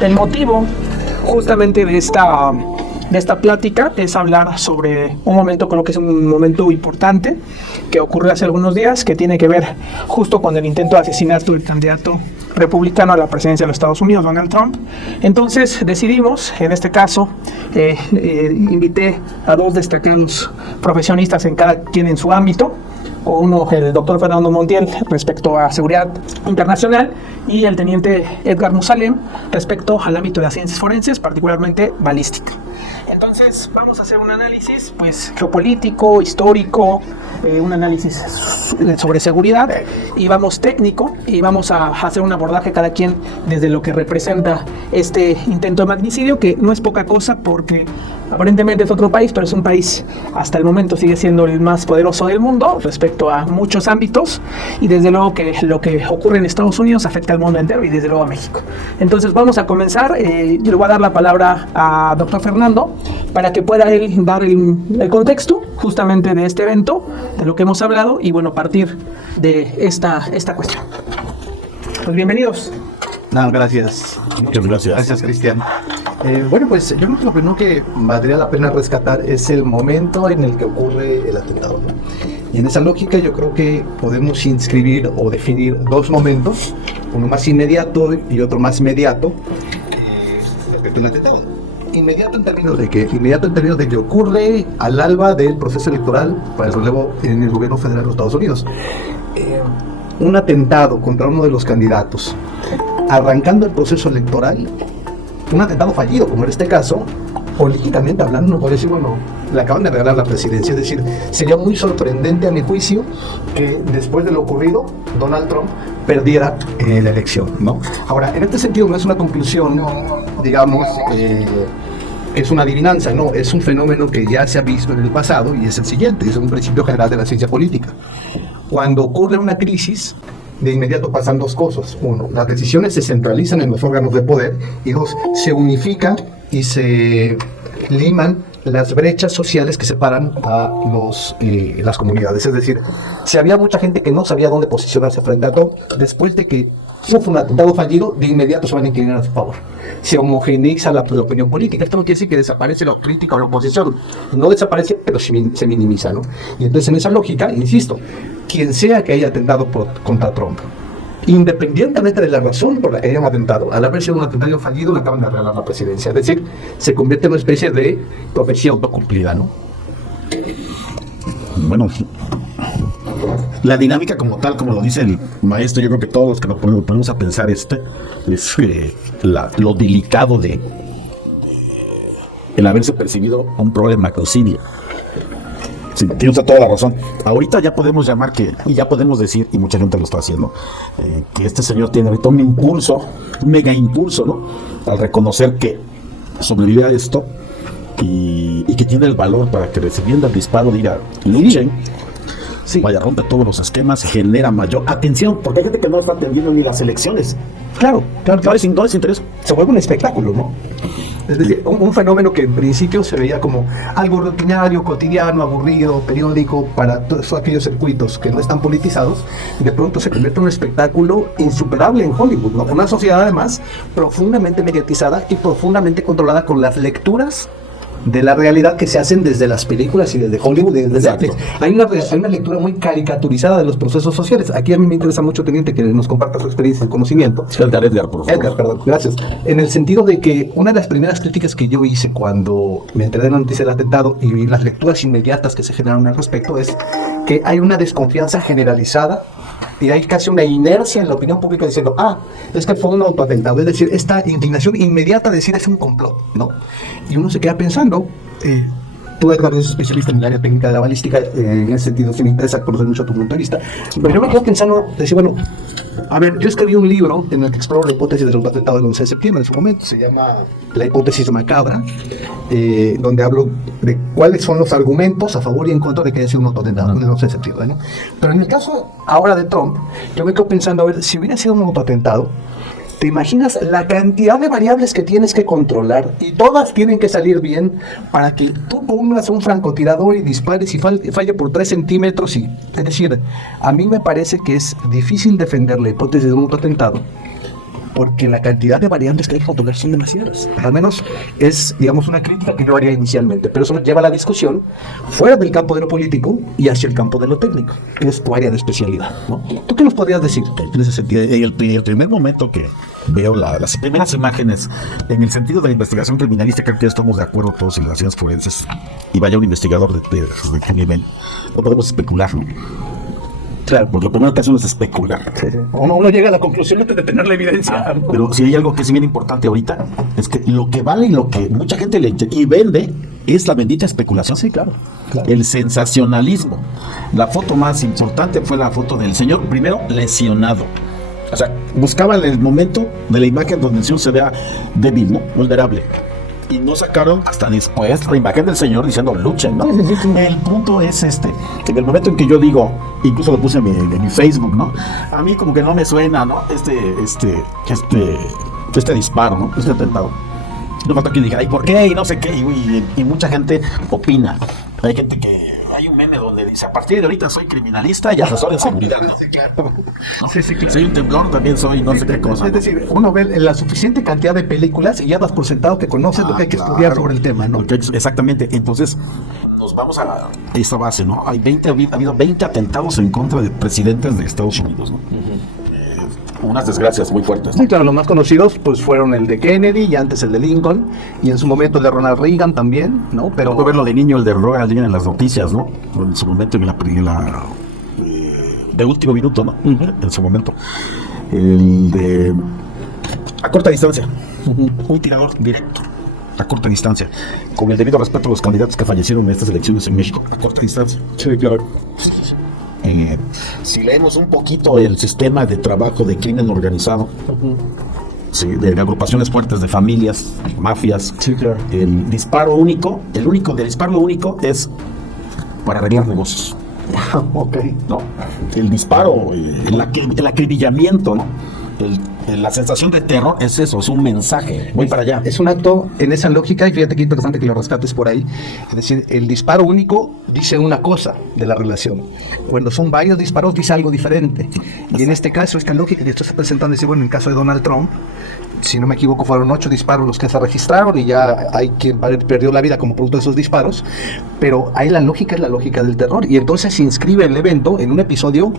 el motivo justamente de esta plática es hablar sobre un momento, creo que es un momento importante que ocurrió hace algunos días, que tiene que ver justo con el intento de asesinato del candidato republicano a la presidencia de los Estados Unidos, Donald Trump. Entonces decidimos, en este caso, invité a dos destacados profesionistas en cada quien en su ámbito. Uno, el doctor Fernando Montiel, respecto a seguridad internacional, y el teniente Edgar Musalem, respecto al ámbito de las ciencias forenses, particularmente balística. Entonces vamos a hacer un análisis geopolítico, histórico, un análisis sobre seguridad, y vamos técnico, y vamos a hacer un abordaje cada quien desde lo que representa este intento de magnicidio, que no es poca cosa porque aparentemente es otro país, pero es un país, hasta el momento sigue siendo el más poderoso del mundo respecto a muchos ámbitos, y desde luego que lo que ocurre en Estados Unidos afecta al mundo entero y desde luego a México. Entonces vamos a comenzar. Yo le voy a dar la palabra a doctor Fernando para que pueda él dar el contexto justamente de este evento, de lo que hemos hablado, y bueno, partir de esta cuestión. Pues bienvenidos. No, gracias. Muchas gracias. Gracias, Cristian. Bueno, pues yo creo que lo primero que valdría la pena rescatar es el momento en el que ocurre el atentado, ¿no? Y en esa lógica yo creo que podemos inscribir o definir dos momentos, uno más inmediato y otro más inmediato, respecto al atentado. Inmediato en términos de que ocurre al alba del proceso electoral para el relevo en el gobierno federal de los Estados Unidos. Un atentado contra uno de los candidatos, arrancando el proceso electoral, un atentado fallido, como en este caso, políticamente hablando, no puede decir, bueno, le acaban de regalar la presidencia. Es decir, sería muy sorprendente a mi juicio que después de lo ocurrido, Donald Trump perdiera la elección, ¿no? Ahora, en este sentido no es una conclusión, digamos, es una adivinanza, no, es un fenómeno que ya se ha visto en el pasado y es el siguiente, es un principio general de la ciencia política. Cuando ocurre una crisis, de inmediato pasan dos cosas. Uno, las decisiones se centralizan en los órganos de poder, y dos, se unifican y se liman las brechas sociales que separan a las comunidades. Es decir, si había mucha gente que no sabía dónde posicionarse frente a todo, después de que fue un atentado fallido, de inmediato se van a inclinar a su favor. Se homogeneiza la opinión política. Esto no quiere decir que desaparece la crítica o la oposición. No desaparece, pero se minimiza, ¿no? Y entonces en esa lógica, insisto, quien sea que haya atentado contra Trump, independientemente de la razón por la que hayan atentado, al haber sido un atentado fallido, le acaban de regalar la presidencia. Es decir, se convierte en una especie de profecía autocumplida, ¿no? Bueno, la dinámica como tal, como lo dice el maestro, yo creo que todos los que nos ponemos a pensar es lo delicado de el haberse percibido un problema macrocidio. Sí, tiene usted toda la razón. Ahorita ya podemos llamar y ya podemos decir, y mucha gente lo está haciendo, que este señor tiene ahorita un impulso, un mega impulso, ¿no? Al reconocer que sobrevive a esto y que tiene el valor para que recibiendo el disparo diga, luchen. Sí. Vaya, rompe todos los esquemas, genera mayor atención, porque hay gente que no está atendiendo ni las elecciones. Claro. No les interesa. Se vuelve un espectáculo, ¿no? Es decir, un fenómeno que en principio se veía como algo rutinario, cotidiano, aburrido, periódico, para todos aquellos circuitos que no están politizados, de pronto se convierte en un espectáculo insuperable en Hollywood, ¿no? Una sociedad además profundamente mediatizada y profundamente controlada con las lecturas de la realidad que se hacen desde las películas y desde Hollywood y desde Netflix. Hay una lectura muy caricaturizada de los procesos sociales. Aquí a mí me interesa mucho, teniente, que nos comparta su experiencia y conocimiento. Edgar, por favor. Edgar, perdón, gracias. En el sentido de que una de las primeras críticas que yo hice cuando me enteré de la noticia del atentado y vi las lecturas inmediatas que se generaron al respecto es que hay una desconfianza generalizada y hay casi una inercia en la opinión pública diciendo, es que fue un autoatentado. Es decir, esta inclinación inmediata a decir es un complot, ¿no? Y uno se queda pensando, tú, Edgar, eres especialista en el área técnica de la balística, en ese sentido sí me interesa conocer mucho tu punto de vista, pero yo me quedo pensando, decir, bueno, a ver, yo escribí un libro en el que exploro la hipótesis del atentado del 11 de septiembre en su momento, se llama La hipótesis macabra, donde hablo de cuáles son los argumentos a favor y en contra de que haya sido un autoatentado del 11 de septiembre, ¿no? Pero en el caso ahora de Trump, yo me quedo pensando, a ver, si hubiera sido un autoatentado, ¿te imaginas la cantidad de variables que tienes que controlar? Y todas tienen que salir bien para que tú pongas un francotirador y dispares y falle por 3 centímetros. Es decir, a mí me parece que es difícil defender la hipótesis de un autoatentado porque la cantidad de variantes que hay que controlar son demasiadas. Al menos es, digamos, una crítica que yo haría inicialmente, pero eso nos lleva a la discusión fuera del campo de lo político y hacia el campo de lo técnico, que es tu área de especialidad, ¿no? ¿Tú qué nos podrías decir? En ese sentido, el primer momento que veo las primeras imágenes en el sentido de la investigación criminalística, creo que estamos de acuerdo todos en las ciencias forenses, y vaya un investigador de qué nivel, no podemos especular, ¿no? Claro, Porque lo primero que hacemos es especular. sí. Uno llega a la conclusión antes de tener la evidencia. ¿no? Pero si hay algo que es bien importante ahorita, es que lo que vale y lo que mucha gente le y vende es la bendita especulación. Sí, claro. El sensacionalismo. La foto más importante fue la foto del señor, primero lesionado. O sea, buscaban el momento de la imagen donde el señor se vea débil, ¿no? Vulnerable. Y no sacaron hasta después la imagen del señor diciendo luchen, ¿no? El punto es que en el momento en que yo digo, incluso lo puse en mi Facebook, ¿no? A mí como que no me suena, ¿no? Este disparo, ¿no? Este atentado. No falta que diga, ¿y por qué? Y no sé qué. Y mucha gente opina. Hay gente que hay un meme donde dice, a partir de ahorita soy criminalista y asesor de seguridad, ¿no? Sí, claro. ¿No? Sí, claro. Soy un temblor, también soy no sé qué cosa. Es decir, uno ve la suficiente cantidad de películas y ya das por sentado que conoces lo que hay que estudiar sobre el tema, ¿no? Exactamente. Entonces, nos vamos a esta base, ¿no? Ha habido 20 atentados en contra de presidentes de Estados Unidos, ¿no? Unas desgracias muy fuertes, ¿no? Sí, claro, los más conocidos pues fueron el de Kennedy y antes el de Lincoln y en su momento el de Ronald Reagan también, ¿no? Pero Puedo verlo de niño, el de Ronald Reagan en las noticias, ¿no? En su momento de último minuto, ¿no? En su momento. El de a corta distancia. Un tirador directo. A corta distancia. Con el debido respeto a los candidatos que fallecieron en estas elecciones en México. A corta distancia. sí, claro. Si leemos un poquito el sistema de trabajo de crimen organizado, sí, de agrupaciones fuertes, de familias, mafias, Sí, claro. el disparo único, disparo único es para arreglar negocios, Ok. ¿no? El disparo, el acribillamiento, ¿no? La sensación de terror es eso, es un mensaje. Voy para allá. Es un acto en esa lógica y fíjate qué interesante que lo rescates por ahí. Es decir, el disparo único dice una cosa de la relación. Cuando son varios disparos dice algo diferente. Y en este caso, esta lógica que estás presentando, dice, bueno, en el caso de Donald Trump, si no me equivoco, fueron 8 disparos los que se registraron y ya hay quien perdió la vida como producto de esos disparos. Pero ahí la lógica es la lógica del terror. Y entonces se inscribe el evento en un episodio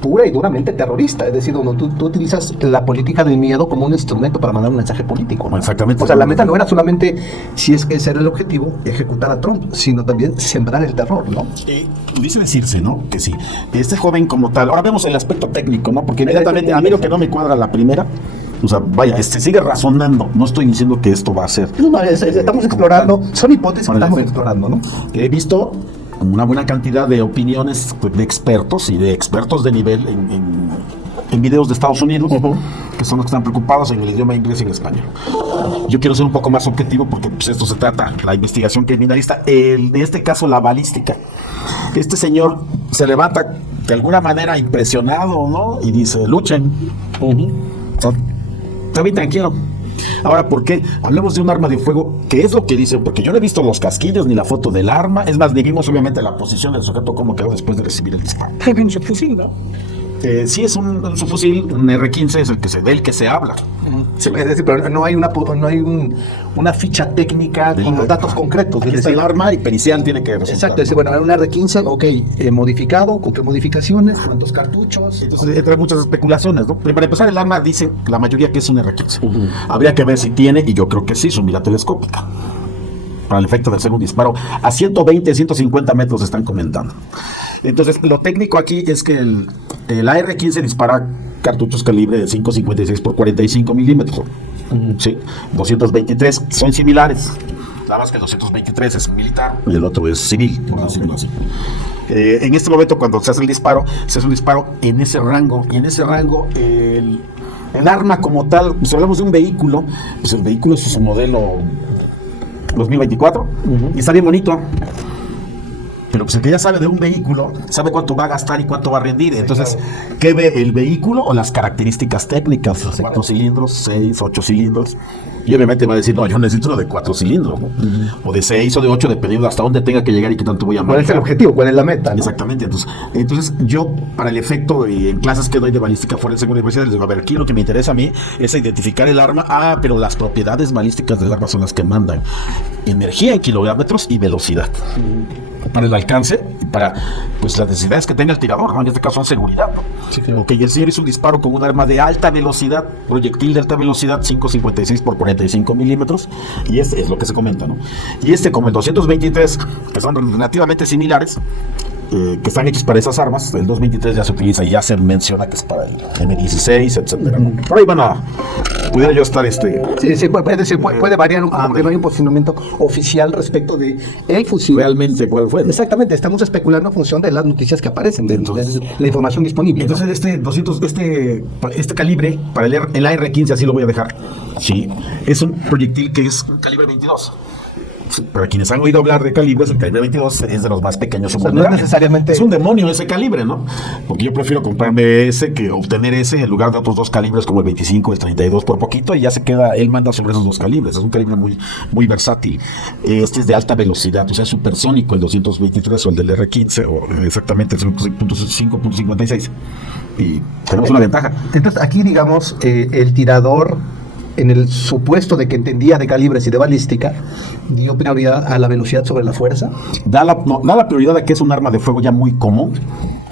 pura y duramente terrorista, es decir, donde tú utilizas la política del miedo como un instrumento para mandar un mensaje político, ¿no? Exactamente. O sea, la meta no era solamente, si es que ese era el objetivo, ejecutar a Trump, sino también sembrar el terror, ¿no? Dice decirse, ¿no? Que sí. Este joven como tal, ahora vemos el aspecto técnico, ¿no? Porque inmediatamente a mí lo que no me cuadra la primera, o sea, vaya, sigue razonando, no estoy diciendo que esto va a ser. No, estamos explorando, son hipótesis que estamos explorando, ¿no? He visto una buena cantidad de opiniones de expertos y de expertos de nivel en videos de Estados Unidos, que son los que están preocupados en el idioma inglés y en español. Yo quiero ser un poco más objetivo porque pues, esto se trata, la investigación criminalista, en este caso la balística. Este señor se levanta de alguna manera impresionado, ¿no? Y dice, luchen. Está bien tranquilo. Ahora, ¿por qué? Hablamos de un arma de fuego, ¿qué es lo que dice? Porque yo no he visto los casquillos ni la foto del arma. Es más, ni vimos obviamente la posición del sujeto, cómo quedó después de recibir el disparo. Sí, es un subfusil, un R-15, es del que se habla. Sí, es decir, pero no hay una ficha técnica con los datos concretos. Aquí está el arma y pericial tiene que resultar. Exacto, es decir, bueno, un R-15, ok, modificado, ¿con qué modificaciones? ¿Cuántos cartuchos? Entonces, entre muchas especulaciones, ¿no? Para empezar, el arma dice la mayoría que es un R-15. Habría que ver si tiene, y yo creo que sí, su mira telescópica. Para el efecto de hacer un disparo a 120, 150 metros están comentando. Entonces, lo técnico aquí es que el AR-15 dispara cartuchos calibre de 5.56 por 45 milímetros. Sí, 223 son similares. Nada más que el 223 es militar y el otro es civil, por decirlo así. En este momento, cuando se hace el disparo, se hace un disparo en ese rango. Y en ese rango, el arma como tal, si hablamos de un vehículo, pues el vehículo es su modelo 2024 y está bien bonito. Pero pues el que ya sabe de un vehículo, sabe cuánto va a gastar y cuánto va a rendir. Entonces, ¿qué ve? ¿El vehículo o las características técnicas? 4 cilindros, 6, 8 cilindros. Y obviamente va a decir, no, yo necesito uno de 4 cilindros, ¿no? O de 6 o de 8, dependiendo hasta dónde tenga que llegar y qué tanto voy a ¿Cuál es el objetivo? ¿Cuál es la meta? ¿No? Exactamente. Entonces, yo, para el efecto, en clases que doy de balística forense en la universidad, les digo, a ver, aquí lo que me interesa a mí es identificar el arma. Pero las propiedades balísticas del arma son las que mandan energía en kilómetros y velocidad. Para el alcance, para pues las necesidades que tenga el tirador, ¿no? En este caso son seguridad, ¿no? Sí, claro. Ok, y si eres un disparo con un arma de alta velocidad, proyectil de alta velocidad, 5.56 por 45 milímetros, y este es lo que se comenta, ¿no? Y este, como el 223, que son relativamente similares, que están hechos para esas armas, el 223 ya se utiliza y ya se menciona que es para el M16, etcétera, ¿no? Por ahí pudiera yo estar Sí, puede variar un poco, porque no hay un posicionamiento oficial respecto de el fusil. Realmente, ¿cuál fue? Exactamente, estamos especulando en función de las noticias que aparecen, de la información disponible. Entonces, este calibre, para el AR-15, así lo voy a dejar, sí, es un proyectil que es un calibre 22. Para quienes han oído hablar de calibres, el calibre 22 es de los más pequeños. O sea, no es necesariamente... Es un demonio ese calibre, ¿no? Porque yo prefiero comprarme ese que obtener ese en lugar de otros 2 calibres como el 25, el 32 por poquito, y ya se queda, él manda sobre esos 2 calibres. Es un calibre muy, muy versátil. Este es de alta velocidad, o sea, es supersónico el 223 o el del R15, o exactamente el 5.56. Y tenemos una ventaja. Entonces, aquí, digamos, el tirador, en el supuesto de que entendía de calibres y de balística, dio prioridad a la velocidad sobre la fuerza. Da la prioridad a que es un arma de fuego ya muy común,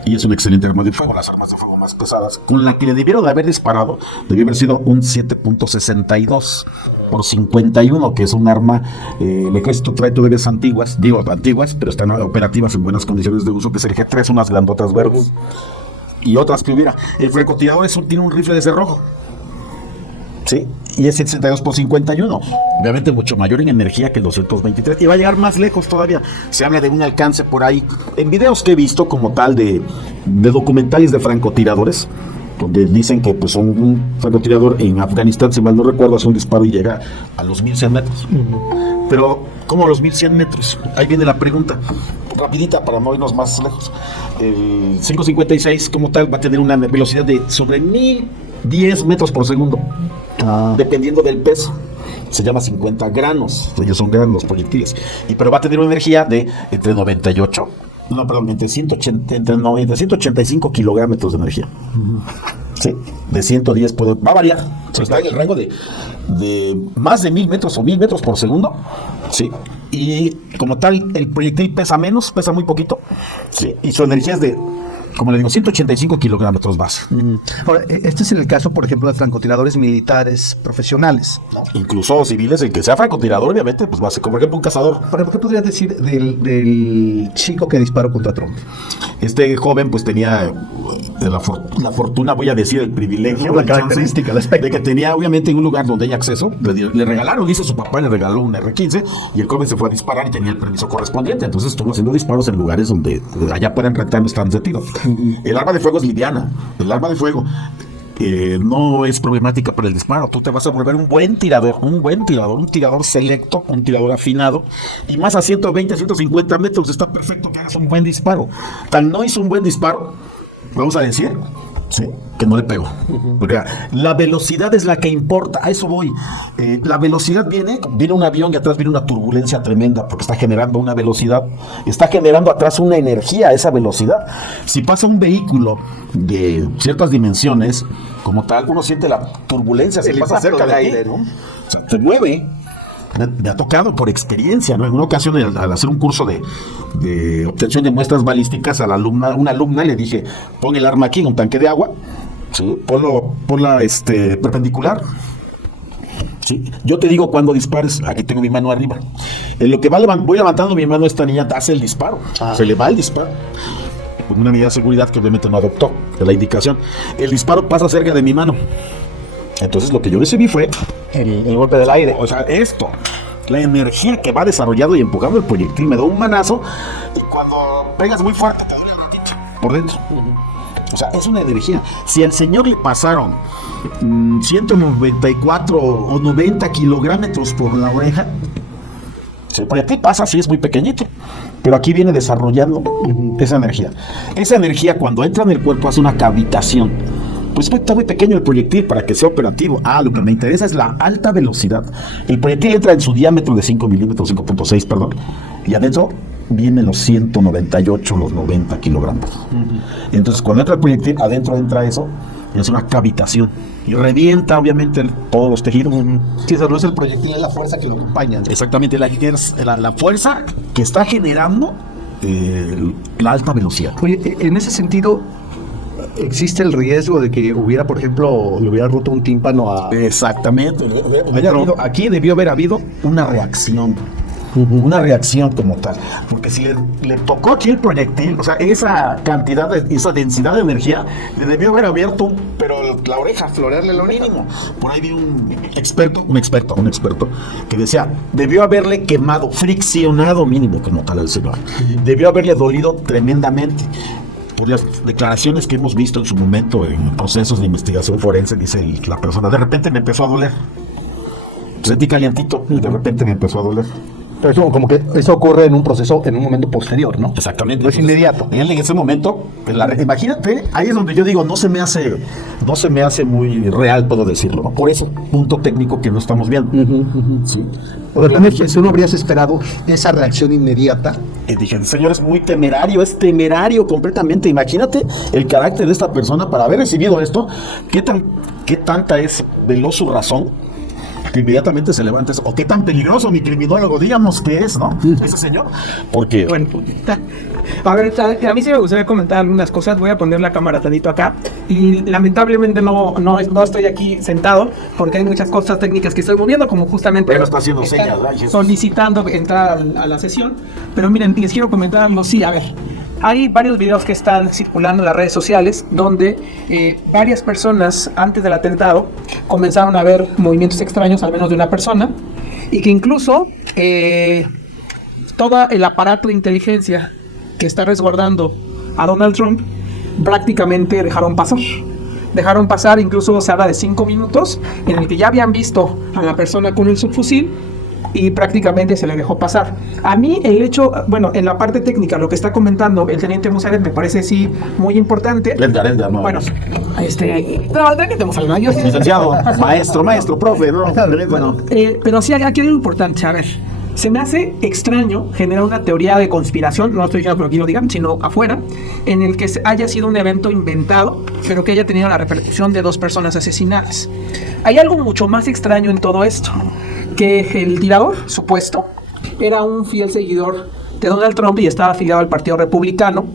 y es un excelente arma de fuego. Las armas de fuego más pesadas, con la que le debieron de haber disparado, debió haber sido un 7.62 por 51, que es un arma, el ejército trae todavía antiguas, pero están operativas en buenas condiciones de uso, que es el G3, unas grandotas verdes, y otras que hubiera. El francotirador tiene un rifle de cerrojo, ¿sí? Y es 62 por 51, obviamente mucho mayor en energía que el 223, y va a llegar más lejos todavía. Se habla de un alcance por ahí, en videos que he visto como tal de documentales de francotiradores, donde dicen que pues un francotirador en Afganistán, si mal no recuerdo, hace un disparo y llega a los 1100 metros. Pero, ¿cómo a los 1100 metros? Ahí viene la pregunta, rapidita para no irnos más lejos. El 556 como tal va a tener una velocidad de sobre 1010 metros por segundo, dependiendo del peso. Se llama 50 granos, ellos son granos los proyectiles, pero va a tener una energía de entre 185 kilogramos de energía. Sí, de 110 va a variar. Está en el rango de más de 1000 metros o 1000 metros por segundo. Sí. Y como tal, el proyectil pesa muy poquito. Sí. Y su energía es de, como le digo, 185 kilogramos base. Ahora, este es el caso, por ejemplo, de francotiradores militares profesionales, ¿no? Incluso civiles, el que sea francotirador, obviamente, pues va a ser, como por ejemplo, un cazador. ¿Qué podrías decir del chico que disparó contra Trump? Este joven, pues tenía la fortuna, voy a decir, el privilegio, la característica, de que tenía, obviamente, en un lugar donde hay acceso. Le regalaron, dice su papá, le regaló un R15, y el joven se fue a disparar y tenía el permiso correspondiente. Entonces estuvo haciendo disparos en lugares donde allá pueden rentar los de tiro. El arma de fuego es liviana. El arma de fuego no es problemática para el disparo. Tú te vas a volver un tirador selecto, un tirador afinado, y más a 120, 150 metros está perfecto que hagas un buen disparo. Tan no hizo un buen disparo, vamos a decir, sí, que no le pegó. Porque la velocidad es la que importa, a eso voy. La velocidad viene un avión y atrás viene una turbulencia tremenda porque está generando una velocidad, está generando atrás una energía, esa velocidad. Si pasa un vehículo de ciertas dimensiones, como tal, uno siente la turbulencia, se pasa cerca de aire, ¿no? O sea, te mueve. Me ha tocado por experiencia, ¿no? En una ocasión, al hacer un curso de obtención de muestras balísticas, una alumna le dije, pon el arma aquí en un tanque de agua, ¿sí? Ponla perpendicular. ¿Sí? Yo te digo cuando dispares, aquí tengo mi mano arriba. En lo que voy levantando mi mano, esta niña hace el disparo. Se le va el disparo. Con una medida de seguridad que obviamente no adoptó de la indicación. El disparo pasa cerca de mi mano. Entonces lo que yo recibí fue el golpe del aire. O sea, la energía que va desarrollando y empujando el proyectil me da un manazo, y cuando pegas muy fuerte te duele un ratito por dentro. O sea, es una energía. Si al señor le pasaron 194 o 90 kilogramos por la oreja, el proyectil pasa, sí, es muy pequeñito, pero aquí viene desarrollando esa energía. Esa energía cuando entra en el cuerpo hace una cavitación. Pues está muy pequeño el proyectil para que sea operativo. Lo que me interesa es la alta velocidad. El proyectil entra en su diámetro de 5 milímetros, 5.6, perdón, y adentro vienen los 198, los 90 kilogramos. Entonces, cuando entra el proyectil, adentro entra eso, y es una cavitación. Y revienta, obviamente, todos los tejidos. Si eso no es el proyectil, es la fuerza que lo acompaña. Exactamente, la fuerza que está generando la alta velocidad. Oye, en ese sentido, ¿existe el riesgo de que hubiera, por ejemplo, le hubiera roto un tímpano a... Exactamente. Aquí debió haber habido una reacción. Una reacción como tal, porque si le tocó aquí el proyectil, o sea, esa cantidad, esa densidad de energía, le debió haber abierto, pero la oreja, florearle lo mínimo. Por ahí vi un experto que decía, debió haberle quemado, friccionado mínimo como tal el señor. Debió haberle dolido tremendamente. Por las declaraciones que hemos visto en su momento en procesos de investigación forense, dice la persona, de repente me empezó a doler. Sentí calientito y de repente me empezó a doler. Pero eso, como que eso ocurre en un proceso, en un momento posterior, ¿no? Exactamente. No es inmediato. Él en ese momento, imagínate, ahí es donde yo digo, no se me hace muy real, puedo decirlo, ¿no? Por ese punto técnico que no estamos viendo. Sí. O sea, también, ¿tú no habrías esperado esa reacción inmediata? Y dije, señor, es muy temerario, es temerario completamente. Imagínate el carácter de esta persona para haber recibido esto, qué tanta es veloz su razón, que inmediatamente se levanta eso. O qué tan peligroso, mi criminólogo, digamos que es, ¿no? Ese señor. Porque... Bueno, a ver, a mí sí me gustaría comentar algunas cosas. Voy a poner la cámara tantito acá. Y lamentablemente no estoy aquí sentado porque hay muchas cosas técnicas que estoy moviendo, como justamente... Pero está haciendo señas, solicitando entrar a la sesión. Pero miren, les quiero comentar algo. Sí, a ver. Hay varios videos que están circulando en las redes sociales donde varias personas antes del atentado comenzaron a ver movimientos extraños, al menos de una persona, y que incluso todo el aparato de inteligencia que está resguardando a Donald Trump prácticamente dejaron pasar. Incluso se habla de 5 minutos en el que ya habían visto a la persona con el subfusil y prácticamente se le dejó pasar. A mí el hecho, bueno, en la parte técnica, lo que está comentando el teniente Musaret me parece sí muy importante. Edgar, no. Bueno, el teniente Musaret, yo... Licenciado, maestro, profe, ¿no? Bueno. Pero sí, aquí hay algo importante, a ver. Se me hace extraño generar una teoría de conspiración, no estoy diciendo que aquí lo digan, sino afuera, en el que haya sido un evento inventado, pero que haya tenido la repercusión de 2 personas asesinadas. Hay algo mucho más extraño en todo esto, que el tirador, supuesto, era un fiel seguidor de Donald Trump y estaba afiliado al Partido Republicano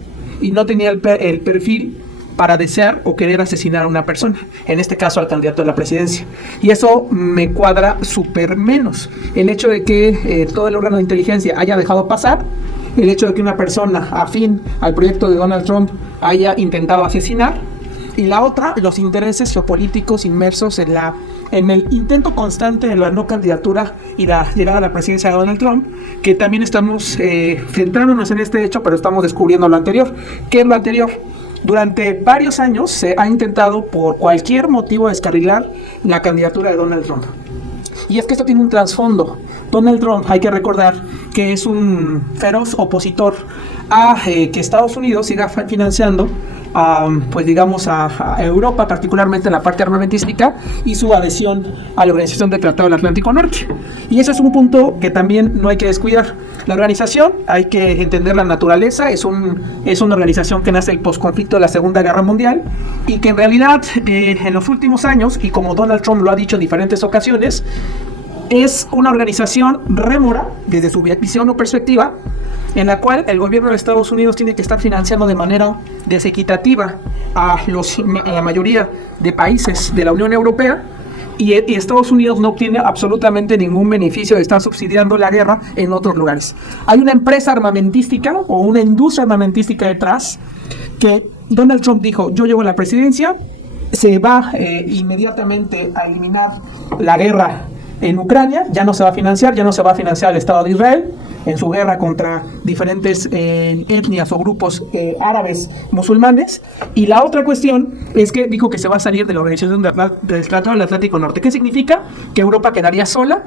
y no tenía el perfil para desear o querer asesinar a una persona, en este caso al candidato a la presidencia. Y eso me cuadra súper menos. El hecho de que todo el órgano de inteligencia haya dejado pasar, el hecho de que una persona afín al proyecto de Donald Trump haya intentado asesinar, y la otra, los intereses geopolíticos inmersos en el intento constante de la no candidatura y la llegada a la presidencia de Donald Trump, que también estamos centrándonos en este hecho, pero estamos descubriendo lo anterior. ¿Qué es lo anterior? Durante varios años se ha intentado por cualquier motivo descarrilar la candidatura de Donald Trump. Y es que esto tiene un trasfondo. Donald Trump, hay que recordar que es un feroz opositor a que Estados Unidos siga financiando pues digamos a Europa, particularmente en la parte armamentística, y su adhesión a la Organización del Tratado del Atlántico Norte. Y ese es un punto que también no hay que descuidar. La organización, hay que entender la naturaleza, es una organización que nace el posconflicto de la Segunda Guerra Mundial y que en realidad en los últimos años, y como Donald Trump lo ha dicho en diferentes ocasiones, es una organización rémora desde su visión o perspectiva, en la cual el gobierno de Estados Unidos tiene que estar financiando de manera desequitativa a la mayoría de países de la Unión Europea, y Estados Unidos no obtiene absolutamente ningún beneficio de estar subsidiando la guerra en otros lugares. Hay una empresa armamentística o una industria armamentística detrás que Donald Trump dijo: yo llego a la presidencia, se va inmediatamente a eliminar la guerra en Ucrania, ya no se va a financiar el Estado de Israel en su guerra contra diferentes etnias o grupos árabes musulmanes. Y la otra cuestión es que dijo que se va a salir de la Organización del Tratado del Atlántico Norte. ¿Qué significa? Que Europa quedaría sola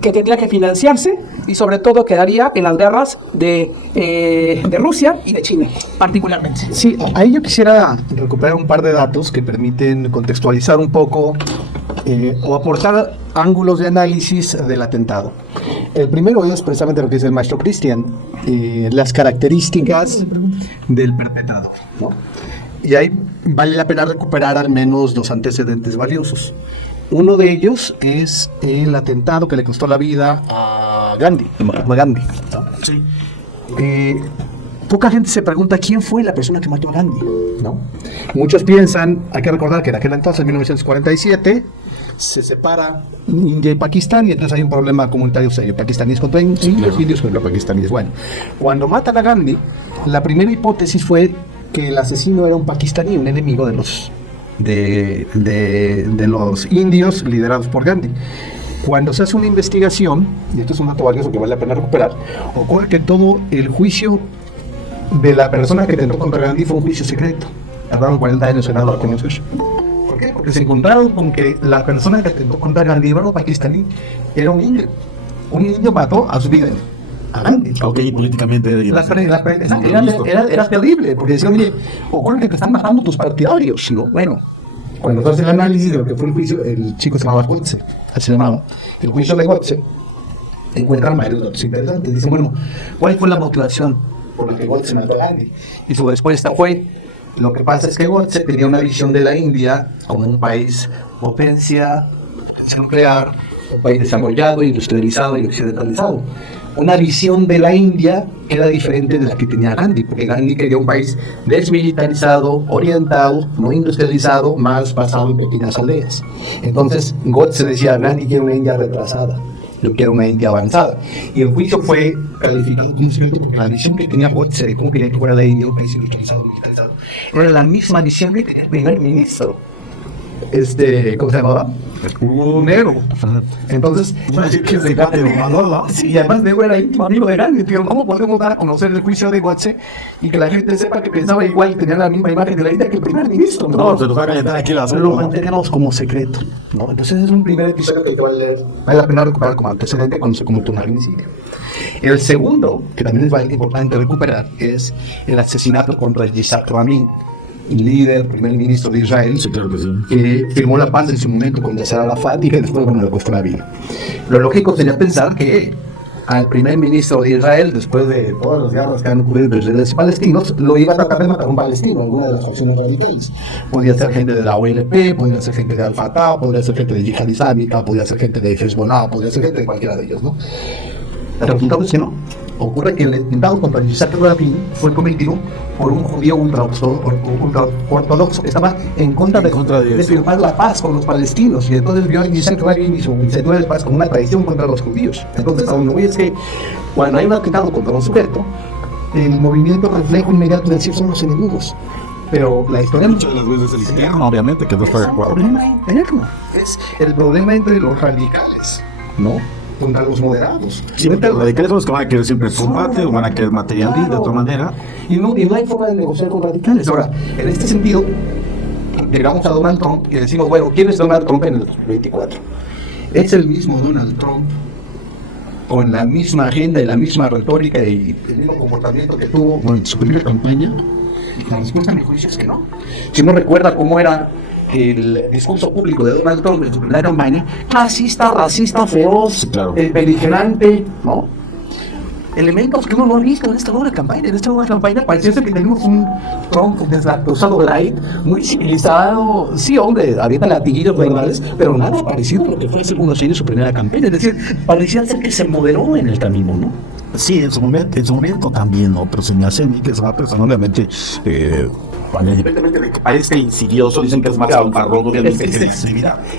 que tendría que financiarse y sobre todo quedaría en las guerras de Rusia y de China, particularmente. Sí, ahí yo quisiera recuperar un par de datos que permiten contextualizar un poco o aportar ángulos de análisis del atentado. El primero es precisamente lo que dice el maestro Cristian, las características del perpetrado, ¿no? Y ahí vale la pena recuperar al menos dos antecedentes valiosos. Uno de ellos es el atentado que le costó la vida a Gandhi, Mahatma Gandhi, ¿no? Sí. Poca gente se pregunta quién fue la persona que mató a Gandhi, ¿no? Muchos piensan, hay que recordar que en aquel entonces, en 1947, se separa India y Pakistán y entonces hay un problema comunitario serio, pakistaníes contra indios, indios contra pakistaníes. Bueno, cuando matan a Gandhi, la primera hipótesis fue que el asesino era un pakistaní, un enemigo de los indios liderados por Gandhi. Cuando se hace una investigación, y esto es un dato valioso que vale la pena recuperar, ocurre que todo el juicio de la persona que tentó contra Gandhi fue un juicio secreto. Tardaron 40 años en darlo a conocer. ¿Por qué? Porque se encontraron con que la persona que tentó contra Gandhi, el pakistaní, era un indio. Un indio mató a su vida. A Gandhi. Ok, políticamente. Era terrible, porque decían, oye, ocurre que te están matando tus partidarios, ¿no? Bueno, cuando se hace el análisis de lo que fue el juicio, el chico se llamaba Godse, así se llamaba. El juicio de Godse encuentran varios datos interesantes. Dicen, bueno, ¿cuál fue la motivación por la que Godse mató a Gandhi? Y su respuesta fue, lo que pasa es que Godse tenía una visión de la India como un país potencia nuclear, un país desarrollado, industrializado y occidentalizado. Una visión de la India era diferente de la que tenía Gandhi, porque Gandhi quería un país desmilitarizado, orientado, no industrializado, más basado en pequeñas aldeas. Entonces, Godse decía, Gandhi quiere una India retrasada, yo quiero una India avanzada. Y el juicio fue calificado como cierto porque la visión que tenía Godse de cómo quería que fuera la India, un país industrializado, militarizado, era la misma visión que tenía el primer ministro. ¿Cómo se llamaba? Negro. Entonces, y además Negro era íntimo amigo de Gandhi. ¿Cómo podemos dar a conocer el juicio de Godse y que la gente sepa que pensaba igual y tenía la misma imagen de la India que el primer ministro? No, se nos va a calentar aquí la lo mantenemos como secreto, ¿no? Entonces es un primer episodio que vale la pena recuperar como antecedente cuando se cometió un homicidio. El segundo, que también es importante recuperar, es el asesinato contra Yitzhak Rabin, líder, primer ministro de Israel, sí, claro que sí, que firmó la paz en su momento con Yasser Arafat y que después le costó la vida. Lo lógico sería pensar que al primer ministro de Israel, después de todas las guerras que han ocurrido entre israelíes y palestinos, lo iba a tratar de matar un palestino, alguna de las facciones radicales. Podría ser gente de la OLP, podría ser gente de Al-Fatah, podría ser gente de Yihad Islámica, podría ser gente de Hezbollah, podría ser gente de cualquiera de ellos, ¿no? El resultado es que no. Ocurre que el atentado contra Yitzhak Rabin fue cometido por un judío ultraortodoxo que estaba en contra de firmar la paz con los palestinos, y entonces vio a Yitzhak Rabin y su iniciativa de paz como una traición contra los judíos. Entonces, a donde voy es que cuando hay un atentado contra un sujeto, el movimiento reflejo inmediato de decir son los enemigos. Pero la historia muchas de las veces el interno, obviamente, que no está de acuerdo. El problema interno es el problema entre los radicales, ¿no? Contra los moderados. Sí, los radicales son los que van a querer siempre combate o van a querer material de otra manera. Y no hay forma de negociar con radicales. Ahora, en este sentido, llegamos a Donald Trump y decimos, bueno, ¿quién es Donald Trump en el 2024? Es el mismo Donald Trump, con la misma agenda y la misma retórica y el mismo comportamiento que tuvo en su primera campaña. Y la respuesta a mi juicio es que no. Si uno recuerda cómo era el discurso público de Donald Trump en su primera campaña, clasista, racista, feroz, claro, beligerante, ¿no? Elementos que uno no ha visto en esta nueva campaña. En esta nueva campaña parece que tenemos un Trump deslactosado light, muy civilizado. Sí, hombre, avienta latiguillos verbales, pero nada parecido a lo que fue hace unos años su primera campaña. Es decir, parecía ser que se moderó en el camino, ¿no? Sí, en su momento también, ¿no? Pero se me hace a mí que es una persona, obviamente, independientemente de que parezca insidioso, dicen que es más fanfarrón, obviamente.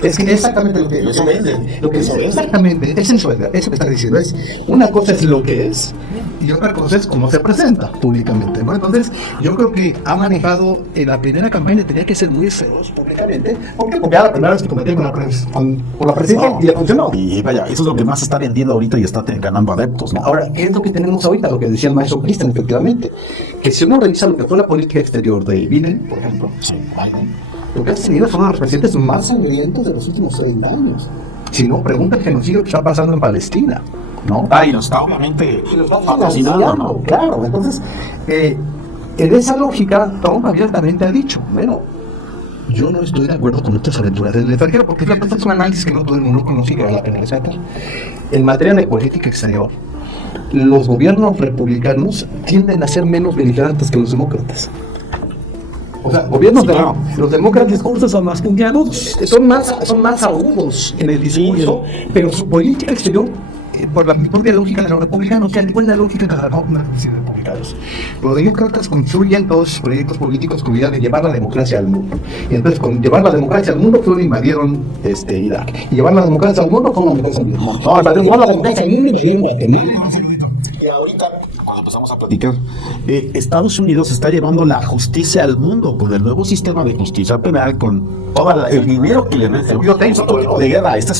Es que exactamente lo que eso vende. Lo que es exactamente, es eso que está diciendo. Es una cosa es lo que es y otra cosa es cómo se presenta públicamente, ¿no? Entonces, yo creo que ha manejado en la primera campaña, tenía que ser muy feroz públicamente, porque copiaba la primera vez que cometió con la presidencia y le funcionó. Y vaya, eso es lo que más se está vendiendo ahorita y está ganando adeptos, ¿no? Ahora, ¿qué es lo que tenemos ahorita? Lo que decía el maestro Cristian, efectivamente, que si uno revisa lo que fue la política exterior de Biden, por ejemplo, lo que ha tenido son los presidentes más sangrientos de los últimos 30 años. Si no, pregunta el genocidio que está pasando en Palestina, ¿no? Y lo está obviamente patrocinando, financiando, ¿no? claro. Entonces, en esa lógica, Trump abiertamente ha dicho, bueno, yo no estoy de acuerdo con estas aventuras del extranjero, porque es un análisis que no todo el mundo conoce y que vale la pena resaltar. En materia de política exterior, los gobiernos republicanos tienden a ser menos beligerantes que los demócratas. O sea, gobiernos Sí, claro. los demócratas Discursos son más puntiagudos. son más agudos en el discurso, pero su política exterior, por la propia lógica de los republicanos, que igual la lógica de los republicanos, los demócratas construyen todos sus proyectos políticos con la idea de llevar la democracia al mundo. Y entonces, con llevar la democracia al mundo, fueron invadieron Irak. Y llevar la democracia al mundo, fueron la democracia al mundo. No, para llevar la democracia al mundo, Y ahorita, cuando empezamos a platicar, Estados Unidos está llevando la justicia al mundo con el nuevo sistema de justicia penal, con todo el dinero que le mete. Es otro tipo de guerra. Esta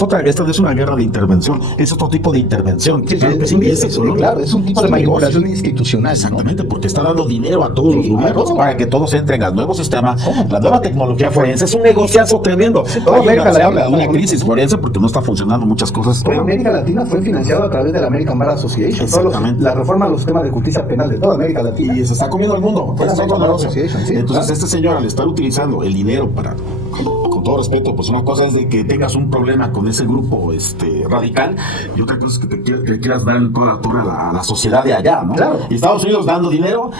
no es una guerra de intervención, es otro tipo de intervención. Claro, es un tipo de manipulación institucional. Exactamente, porque está dando dinero a todos los gobiernos para que todos entren al nuevo sistema, la nueva tecnología forense. Es un negociazo tremendo. Toda América Se Latina habla de una crisis forense porque no está funcionando muchas cosas. Toda América Latina fue financiada a través de la American Bar Association. Exactamente. La reforma a los sistemas de justicia penal de toda América Latina. Y se está comiendo el mundo. Bueno, Es otro negocio. sí, Entonces, claro. este señor, al estar utilizando el dinero para, con todo respeto, pues una cosa es de que tengas un problema con ese grupo radical, y otra cosa es que te quieras dar en toda la torre a la sociedad de allá, ¿no? Claro. Y Estados Unidos dando dinero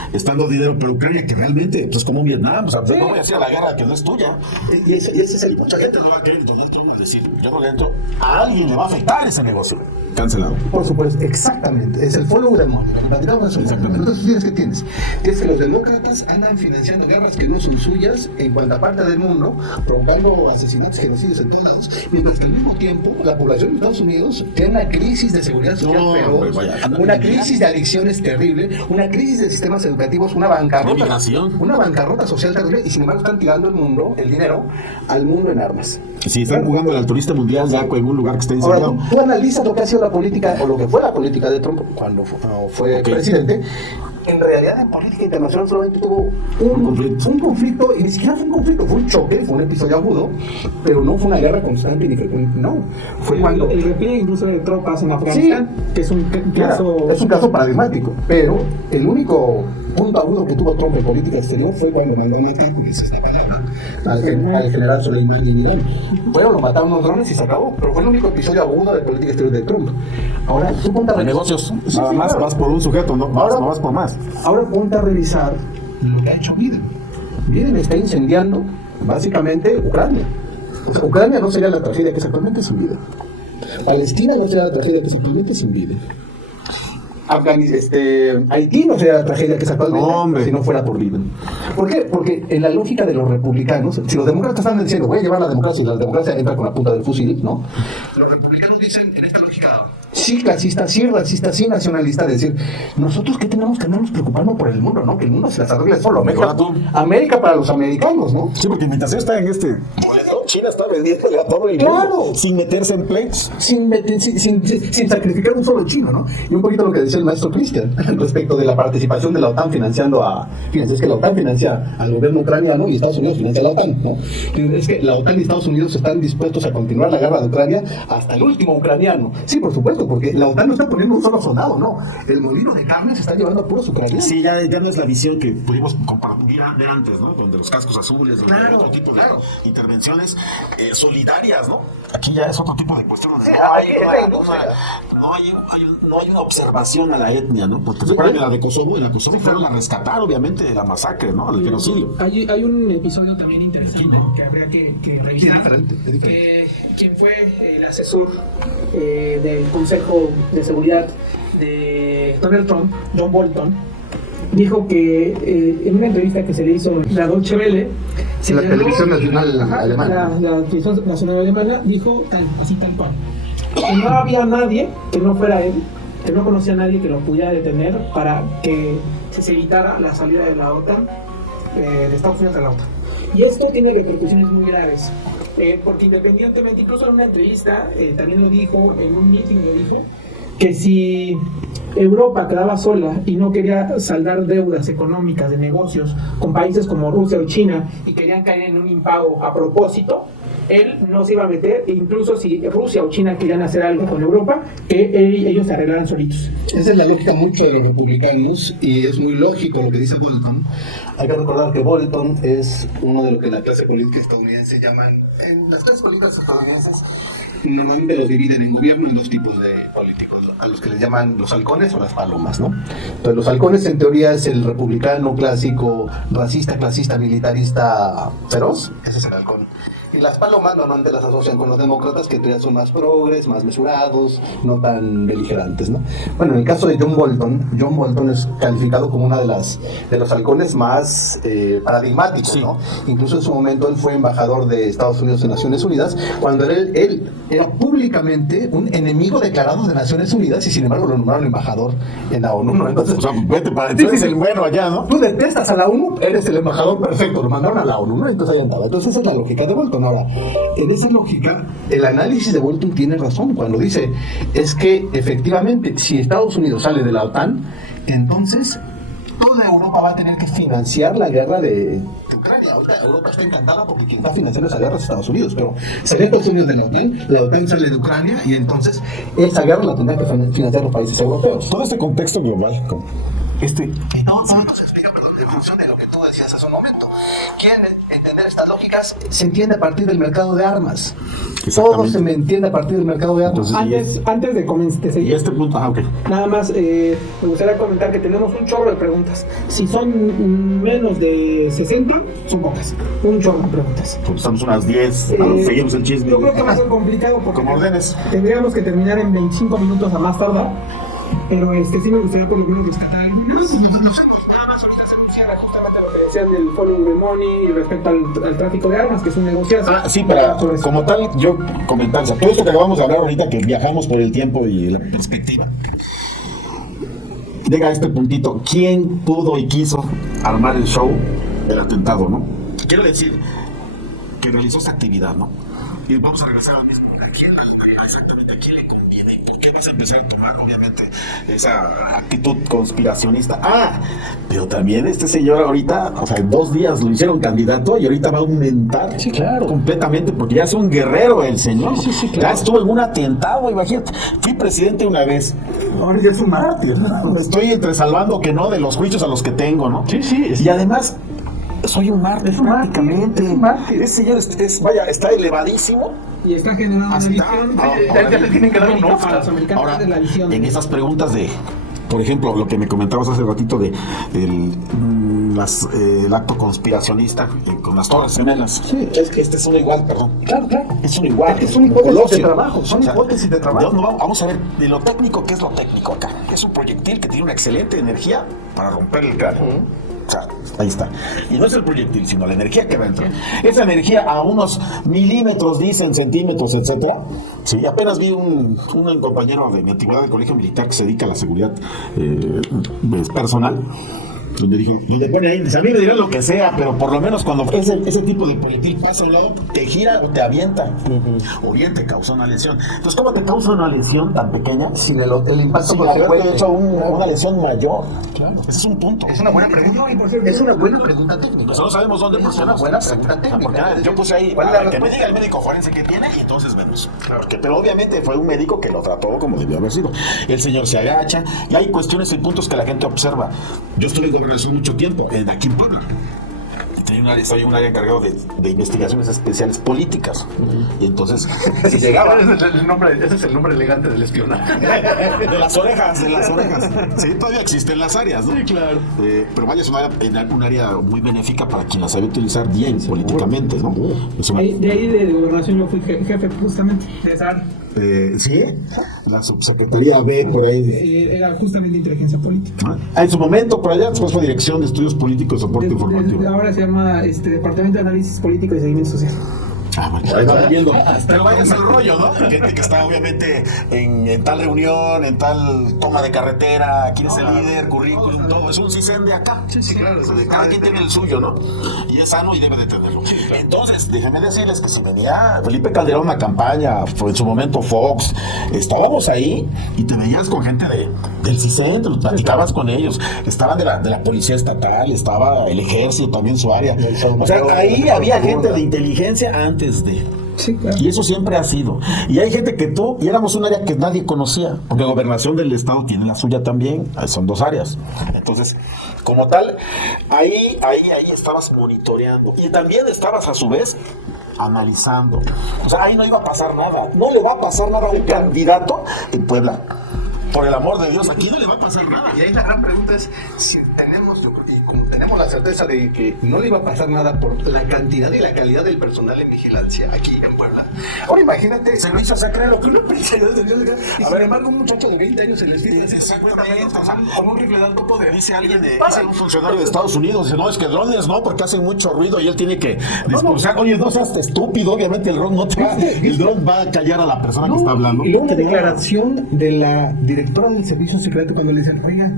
para Ucrania, que realmente, pues como Vietnam, o sea, no voy a decir a la guerra que no es tuya. Y ese es el, mucha gente no va a querer Donald Trump al decir, yo no le entro, a alguien le va a afectar ese negocio. Cancelado. Por supuesto, exactamente. Es el follow the money. Entonces, ¿tienes que tienes? Tienes que los demócratas andan financiando guerras que no son suyas en cuanta parte del mundo, provocando asesinatos, genocidios en todos lados, mientras que al mismo tiempo la población de Estados Unidos tiene una crisis de seguridad social feroz, una crisis de adicciones terrible, una crisis de sistemas educativos, una bancarrota social terrible, y sin embargo están tirando el dinero al mundo en armas. Sí, están jugando al turista mundial ya en algún lugar que esté Ahora, incendiado. tú analizas lo que ha sido la política, o lo que fue la política de Trump cuando fue presidente. En realidad, en política internacional solamente tuvo un conflicto, y ni siquiera fue un conflicto, fue un choque, fue un episodio agudo, pero no fue una guerra constante ni frecuente, no. Fue cuando... El repliegue incluso de tropas en Afganistán, que es un caso... Es un caso paradigmático, pero el único punto agudo que tuvo Trump en política exterior fue cuando mandó a matar, con esta palabra, al general Soleimani en Irán. Bueno, lo mataron los drones y se acabó, pero fue el único episodio agudo de política exterior de Trump. Ahora, tú ponte a De revisar... negocios, Sí, nada más claro. vas por un sujeto, no vas por más. Ahora ponte a revisar lo que ha hecho Biden. Biden está incendiando básicamente Ucrania. O sea, Ucrania no sería la tragedia que es actualmente sin Biden. Palestina no sería la tragedia que es actualmente sin Biden. Haití no sería la tragedia que es actualmente si no fuera por Biden. ¿Por qué? Porque en la lógica de los republicanos, si los demócratas están diciendo voy a llevar la democracia y la democracia entra con la punta del fusil, ¿no? Los republicanos dicen en esta lógica sí clasista, sí racista, sí nacionalista, de decir, nosotros qué tenemos que andarnos preocupando por el mundo, ¿no? Que el mundo se las arregle solo. América para los americanos, ¿no? Sí, porque mientras está en China está vendiéndole a todo el mundo sin meterse en pleitos. Sin sacrificar un solo chino, ¿no? Y un poquito lo que decía el maestro Cristian respecto de la participación de la OTAN financiando fíjense, es que la OTAN financia al gobierno ucraniano y Estados Unidos financia a la OTAN, ¿no? Es que la OTAN y Estados Unidos están dispuestos a continuar la guerra de Ucrania hasta el último ucraniano. Sí, por supuesto, porque la OTAN no está poniendo un solo soldado, no. El molino de carne se está llevando a puros ucranianos. Sí, ya no es la visión que pudimos compartir de antes, ¿no? Donde los cascos azules, donde hay otro tipo de intervenciones solidarias, ¿no? Aquí ya es otro tipo de cuestión. No hay una observación a la etnia, ¿no? Porque se acuerdan de la de Kosovo, en la Kosovo fueron a rescatar, obviamente, de la masacre, ¿no? El genocidio. Hay un episodio también interesante que habría que revisar. Es diferente. Quien fue el asesor del Consejo de Seguridad de Donald Trump, John Bolton, dijo que en una entrevista que se le hizo la Deutsche Welle, La televisión nacional alemana. La televisión nacional alemana dijo así tal cual, que no había nadie que no fuera él, que no conocía a nadie que lo pudiera detener para que se evitara la salida de la OTAN, de Estados Unidos de la OTAN. Y esto tiene repercusiones muy graves, porque independientemente, incluso en una entrevista, también lo dijo, en un meeting lo dijo, que si Europa quedaba sola y no quería saldar deudas económicas de negocios con países como Rusia o China y querían caer en un impago a propósito, él no se iba a meter, incluso si Rusia o China querían hacer algo con Europa, que ellos se arreglaran solitos. Esa es la lógica mucho de los republicanos y es muy lógico lo que dice Bolton. Hay que recordar que Bolton es uno de lo que en la clase política estadounidense llaman, en las clases políticas estadounidenses normalmente los dividen en gobierno en dos tipos de políticos, a los que les llaman los halcones o las palomas, ¿no? Entonces los halcones en teoría es el republicano clásico, racista, clasista, militarista feroz, ese es el halcón. Y las palomas normalmente las asocian con los demócratas, que en teoría son más progres, más mesurados, no tan beligerantes, ¿no? Bueno, en el caso de John Bolton es calificado como una de los halcones más paradigmáticos, sí, ¿no? Incluso en su momento él fue embajador de Estados Unidos en Naciones Unidas, cuando él era públicamente un enemigo declarado de Naciones Unidas y sin embargo lo nombraron embajador en la ONU, ¿no? Entonces, O sea, vete para ti, eres el bueno allá, ¿no? tú detestas a la ONU, eres el embajador perfecto, lo mandaron a la ONU, ¿no? Entonces ahí andaba. Entonces esa es la lógica de Bolton. Ahora, en esa lógica, el análisis de Bolton tiene razón cuando dice, es que efectivamente, si Estados Unidos sale de la OTAN, entonces toda Europa va a tener que financiar la guerra de Ucrania. Ahorita Europa está encantada porque quien está financiando esa guerra es Estados Unidos, pero sale Estados Unidos de la OTAN sale de Ucrania y entonces esa guerra la tendrán que financiar los países europeos. Todo este contexto global. Entonces explica, en función de lo que tú decías hace un momento. ¿Quieren entender estas lógicas? Se entiende a partir del mercado de armas. Todo se me entiende a partir del mercado de armas. Entonces, Antes de seguir, y este punto, ok. nada más me gustaría comentar que tenemos un chorro de preguntas. Si son menos de 60, son pocas. Un chorro de preguntas. Contestamos unas 10, seguimos el chisme. Yo creo que va a ser complicado porque Como ordenes. tendríamos que terminar en 25 minutos a más tardar. Pero sí me gustaría por lo menos rescatar algunos. Nada más ahorita se anunciara justamente lo que decían del following the money y respecto al tráfico de armas, que es un negociazo. Sí, para como tal, yo comentar, o sea, todo esto que acabamos de hablar ahorita, que viajamos por el tiempo y la perspectiva. Llega a este puntito, ¿quién pudo y quiso armar el show del atentado, no? Quiero decir que realizó esa actividad, ¿no? Y vamos a regresar al mismo. ¿A quién exactamente? ¿A quién le conviene? ¿Y por qué vas a empezar a tomar, obviamente, esa actitud conspiracionista? Pero también este señor ahorita, o sea, en 2 días lo hicieron candidato y ahorita va a aumentar completamente, porque ya es un guerrero el señor. Ya estuvo en un atentado, imagínate. Fui presidente una vez. Ahora ya es un mártir. Me estoy entre salvando que no de los juicios a los que tengo, ¿no? Y además, soy un mártir, prácticamente. Es un mártir. Ese señor está elevadísimo. Y está generando una visión. Ya le tienen que dar un ojo. Ahora, en esas preguntas de, por ejemplo, lo que me comentabas hace ratito de el acto conspiracionista con las Torres Gemelas. Sí, es que este es uno igual, perdón. Claro. Es uno igual. Es una hipótesis de trabajo. Son hipótesis de trabajo. Vamos a ver de lo técnico, ¿qué es lo técnico acá? Es un proyectil que tiene una excelente energía para romper el cráneo. O sea, ahí está. Y no es el proyectil, sino la energía que va a entrar. Esa energía a unos milímetros, dicen, centímetros, etcétera. Sí, apenas vi un compañero de mi antigüedad del colegio militar que se dedica a la seguridad personal. Donde pone ahí, a mí me dirán lo que sea, pero por lo menos cuando ese tipo de proyectil pasa a un lado, te gira o te avienta, o bien te causa una lesión. Entonces, ¿cómo te causa una lesión tan pequeña? Sin el impacto sin haber hecho una lesión mayor. Claro. Ese es un punto. Es una buena pregunta. Es una buena pregunta técnica. Pues no sabemos dónde funciona. Es una buena pregunta técnica. Porque yo puse ahí, que me diga el médico forense que tiene y entonces vemos. Pero obviamente fue un médico que lo trató como debió haber sido. El señor se agacha y hay cuestiones y puntos que la gente observa. Yo estuve en gobernación mucho tiempo, aquí en Puebla. Y soy un área encargado de investigaciones especiales políticas. Y entonces, si llegaba. Ese es el nombre elegante del espionaje. De las orejas. Sí, todavía existen las áreas, ¿no? Sí, claro. Pero vaya, es un área muy benéfica para quien la sabe utilizar bien políticamente, ¿no? De ahí de gobernación yo fui jefe justamente de esa área. Sí, la subsecretaría B por ahí. Era justamente inteligencia política. En su momento, por allá, después fue Dirección de Estudios Políticos y Soporte Informativo. Ahora se llama Departamento de Análisis Político y Seguimiento Social. Bueno, ahí va viendo. Pero vaya el rollo, ¿no? Gente que está obviamente en tal reunión, en tal toma de carretera, quién es el líder, currículum, todo. Es un CISEN de acá. Sí, claro. Cada quien tiene el suyo, ¿no? Y es sano y debe de tenerlo. Entonces, déjenme decirles que si venía Felipe Calderón a campaña, en su momento Fox, estábamos ahí y te veías con gente del CISEN, te platicabas con ellos. Estaban de la Policía Estatal, estaba el Ejército, también su área. O sea, ahí había gente de inteligencia antes de. Sí, claro. Y eso siempre ha sido. Y hay gente que y éramos un área que nadie conocía, porque la gobernación del estado tiene la suya también, son 2 áreas. Entonces, como tal, ahí estabas monitoreando. Y también estabas a su vez analizando. O sea, ahí no iba a pasar nada. No le va a pasar nada a un candidato en Puebla. Por el amor de Dios, aquí no le va a pasar nada. Y ahí la gran pregunta es si tenemos, y como tenemos la certeza de que no le iba a pasar nada por la cantidad y la calidad del personal en vigilancia aquí en Puebla. Ahora imagínate, servicio sacra, lo que uno piensa, y sin embargo un muchacho de 20 años se les dice exactamente, con un rifle de alto poder. Dice alguien, dice un funcionario de Estados Unidos, dice, no, es que drones no, porque hacen mucho ruido y él tiene que discursar. Oye, no seas estúpido, obviamente el dron va a callar a la persona que está hablando. Y luego una declaración de la directora del servicio secreto cuando le dicen, oiga,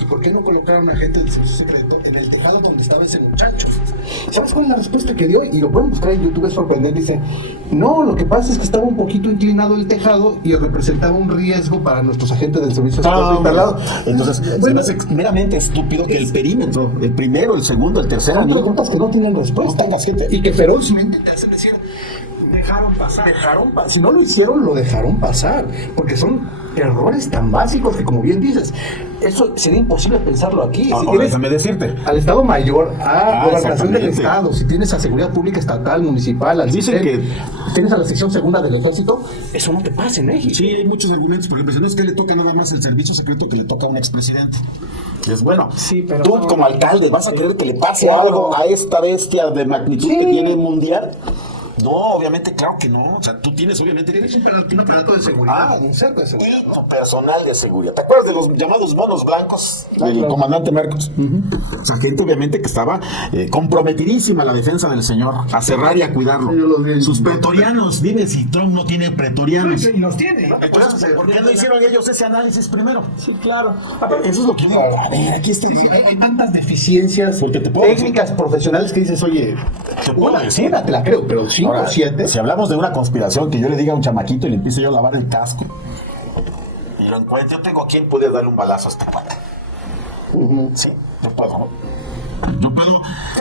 ¿y por qué no colocaron a gente del servicio secreto en el tejado donde estaba ese muchacho? ¿Sabes cuál es la respuesta que dio? Y lo pueden buscar en YouTube, es sorprendente. Dice, no, lo que pasa es que estaba un poquito inclinado el tejado y representaba un riesgo para nuestros agentes del servicio secreto instalado. Entonces, se me hace meramente estúpido que el perímetro, el primero, el segundo, el tercero, son preguntas que no tienen respuesta y que ferozmente te hacen decir, Dejaron pasar. si no lo hicieron, lo dejaron pasar, porque son errores tan básicos que, como bien dices, eso sería imposible pensarlo aquí. Si tienes déjame decirte. al Estado Mayor, a Gobernación del exactamente. Estado, si tienes a Seguridad Pública Estatal, Municipal, al Dicen CISEN, que tienes a la sección segunda del Ejército, eso no te pasa en México. sí, hay muchos argumentos, por ejemplo, no es que le toca nada más el servicio secreto que le toca a un expresidente. Y es bueno, Sí, pero tú no. como alcalde vas a querer que le pase Claro. algo a esta bestia de magnitud Sí. que tiene mundial. No, obviamente, claro que no. O sea, tú tienes obviamente Tienes un aparato de seguridad, Ah, un cerco de seguridad. y tu personal de seguridad. ¿Te acuerdas de los llamados monos blancos del comandante Marcos? O sea, gente obviamente que estaba comprometidísima a la defensa del señor, a cerrar y a cuidarlo. Yo los vi. Sus pretorianos, dime si Trump no tiene pretorianos. Y los tiene, ¿no? Entonces, ¿por qué no hicieron ellos ese análisis primero? Sí, claro. Eso es lo que uno... A ver, aquí está. Sí, hay tantas deficiencias Porque te puedo técnicas profesionales que dices, oye, Te puedo decir. una te la creo, pero 5 Ahora, o 7. si hablamos de una conspiración, que yo le diga a un chamaquito y le empiece yo a lavar el casco y lo encuentro, yo tengo a quien puede darle un balazo a este cuate. Sí, yo puedo, ¿no? Yo puedo.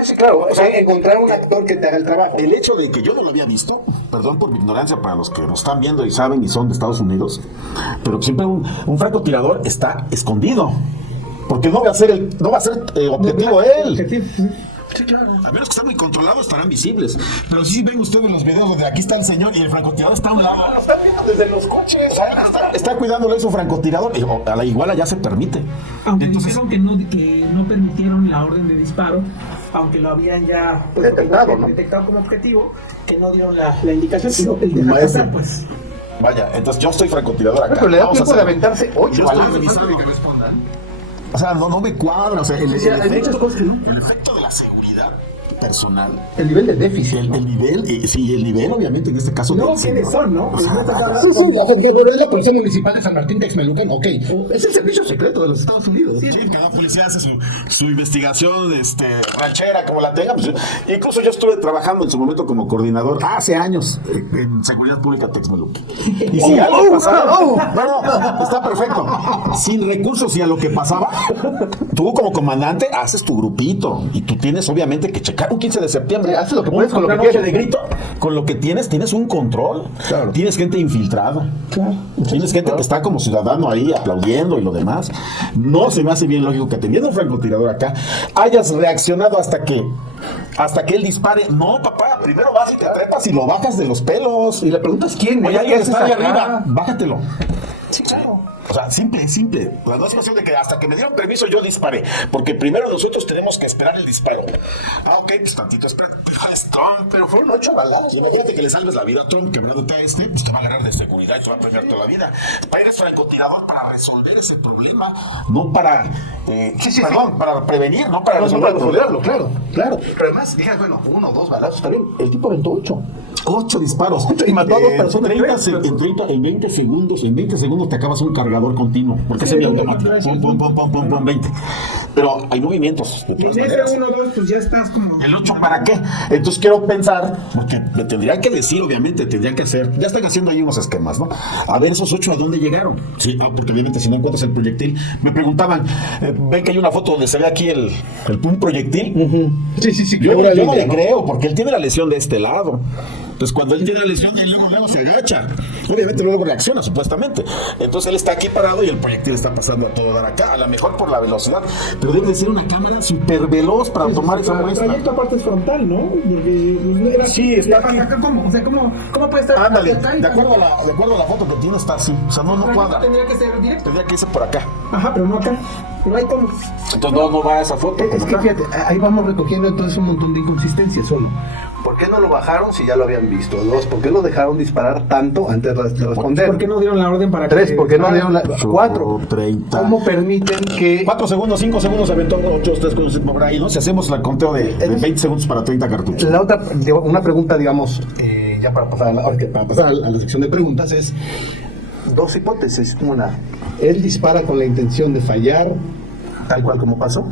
Sí, claro, o sea, encontrar un actor que te haga el trabajo. El hecho de que yo no lo había visto, perdón por mi ignorancia para los que nos están viendo y saben y son de Estados Unidos, pero siempre un francotirador está escondido, porque no va a ser objetivo él. Sí, claro. A menos que están muy controlados, estarán visibles. Pero sí ven ustedes los videos donde aquí está el señor y el francotirador está a un lado. Lo están viendo desde los coches. Está cuidándole a su francotirador. Y a la igual allá se permite. Aunque Entonces, dijeron que no permitieron la orden de disparo, aunque lo habían ya Detectado, ¿no? detectado como objetivo, que no dieron la indicación, sino el de Maestro. pasar, pues. vaya, entonces yo soy francotirador acá. Pero le da Vamos a tiempo de hacer- aventarse 8 Yo estoy balazos revisando. antes de que respondan. O sea, no me cuadra. O sea, el hay efecto, muchas cosas que no. el efecto de la seguridad personal. El nivel de déficit. El nivel, sí, el nivel obviamente en este caso. No, del ¿quiénes señor. son, no? O sea, La Policía Municipal de San Martín Texmelucan, ok. Es el servicio secreto de los Estados Unidos. sí, cada policía hace su investigación ranchera, como la tenga. Pues, incluso yo estuve trabajando en su momento como coordinador hace años en Seguridad Pública Texmelucan. Y si algo pasaba, no, está perfecto. Sin recursos y a lo que pasaba, tú como comandante haces tu grupito y tú tienes obviamente que checar un 15 de septiembre. Sí, haces lo que puedes con lo Una que noche quieres. de grito, con lo que tienes un control. Claro. Tienes gente infiltrada. Claro. Tienes gente que está como ciudadano ahí aplaudiendo y lo demás. No se me hace bien lógico que teniendo un francotirador acá hayas reaccionado hasta que él dispare. No, papá, primero vas y te trepas y lo bajas de los pelos. Y la pregunta es quién. Oye, ¿Qué alguien haces está ahí acá? arriba, bájatelo. Sí, claro. O sea, simple. La no es cuestión de que hasta que me dieron permiso yo disparé. Porque primero nosotros tenemos que esperar el disparo. Ah, ok, pues tantito espera. Pero es Trump, pero fueron 8 balas. Imagínate que le salves la vida a Trump, que verdad a pues te va a agarrar de seguridad y te va a premiar toda la vida. Eres francotirador para resolver ese problema, no para. Para prevenir, no para resolver el problema. Claro. Pero además, dijeras, bueno, 1 o 2 balazos, está bien. El tipo aventó 8. 8 disparos. Y mató a 2 personas. En 20 segundos te acabas un cargador continuo. Porque es semiautomático. Pum, 20. Pero hay movimientos. De Y todas en ese maneras. 1-2, pues ya estás como. ¿El 8 para qué? Entonces quiero pensar, porque me tendrían que decir, obviamente, tendrían que hacer, ya están haciendo ahí unos esquemas, ¿no? A ver, esos 8 a dónde llegaron. Sí, porque obviamente si no encuentras el proyectil, me preguntaban, ven que hay una foto donde se ve aquí un proyectil. Sí. Yo no le creo, porque él tiene la lesión de este lado. Entonces, cuando él tiene la lesión, él luego se agacha. Obviamente, luego reacciona, supuestamente. Entonces, él está aquí parado y el proyectil está pasando a todo dar acá. A lo mejor por la velocidad. Pero debe de ser una cámara súper veloz para tomar esa El muestra. trayecto aparte es frontal, ¿no? Porque pues, era, Sí, está aquí. ¿Cómo? O sea, ¿cómo puede estar? Ándale, frontal? de acuerdo a la foto que tiene, está así. O sea, no cuadra. Tendría que ser directo. Tendría que irse por acá. Ajá, pero no acá. Pero ahí como. Entonces, no va a esa foto. Es que fíjate, ahí vamos recogiendo entonces un montón de inconsistencias solo. ¿Por qué no lo bajaron si ya lo habían visto? Dos, ¿por qué lo dejaron disparar tanto antes de responder? ¿Por qué no dieron la orden para Tres, que... ¿por qué no dieron la... Cuatro, 30. ¿cómo permiten que... 4 segundos, 5 segundos, aventó 8, 3 segundos por ahí, ¿no? Si hacemos el conteo de 20 segundos para 30 cartuchos. La otra, una pregunta, digamos, ya para pasar, para pasar a la sección de preguntas es dos hipótesis. Una, él dispara con la intención de fallar, tal cual como pasó,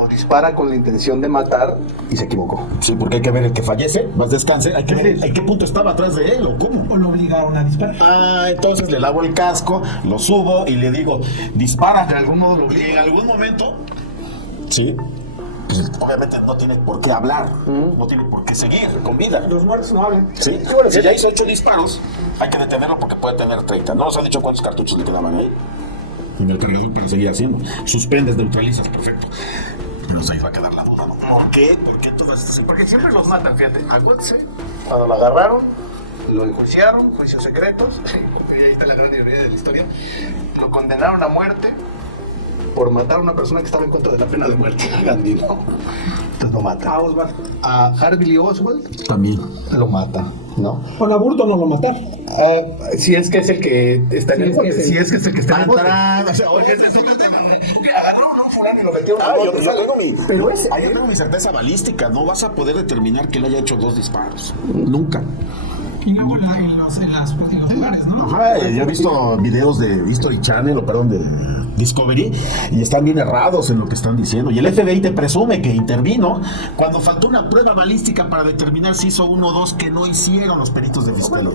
o dispara con la intención de matar y se equivocó. Sí, porque hay que ver el que fallece, más descanse, hay que ver en qué punto estaba atrás de él o cómo. O lo obligaron a disparar. Ah, entonces le lavo el casco, lo subo y le digo, dispara. De algún modo lo Y en algún momento, sí, pues obviamente no tiene por qué hablar, no tiene por qué seguir con vida. Los muertos no hablan. Sí, y bueno, si ya hizo 8 disparos, hay que detenerlo porque puede tener 30. No nos han dicho cuántos cartuchos le quedaban ahí. En el cargador, pero seguía haciendo. Suspendes, neutralizas, perfecto. Pero ahí va a quedar la duda, ¿no? ¿Por qué? ¿Por qué todas estas? Porque siempre los matan, fíjate. Acuérdense, cuando lo agarraron, lo enjuiciaron, juicios secretos, y ahí está la gran ironía de la historia, lo condenaron a muerte por matar a una persona que estaba en contra de la pena de muerte, Gandhi, ¿no? Entonces lo mata. A Oswald. A Harvey Lee Oswald también lo mata, ¿no? Con Aburto no lo mataron. Si es que es el que está en el bote. Si es que es el que está en el bote. O sea, oye, ese es otro tema. Agarraron a un fulano y lo metieron en el bote. Yo tengo mi certeza balística. No vas a poder determinar que él haya hecho 2 disparos. Nunca. Y luego en los lugares, ¿no? Yo he visto videos de History Channel, o perdón, de Discovery, y están bien errados en lo que están diciendo. Y el FBI te presume que intervino cuando faltó una prueba balística para determinar si hizo 1 o 2 que no hicieron los peritos de Fistello.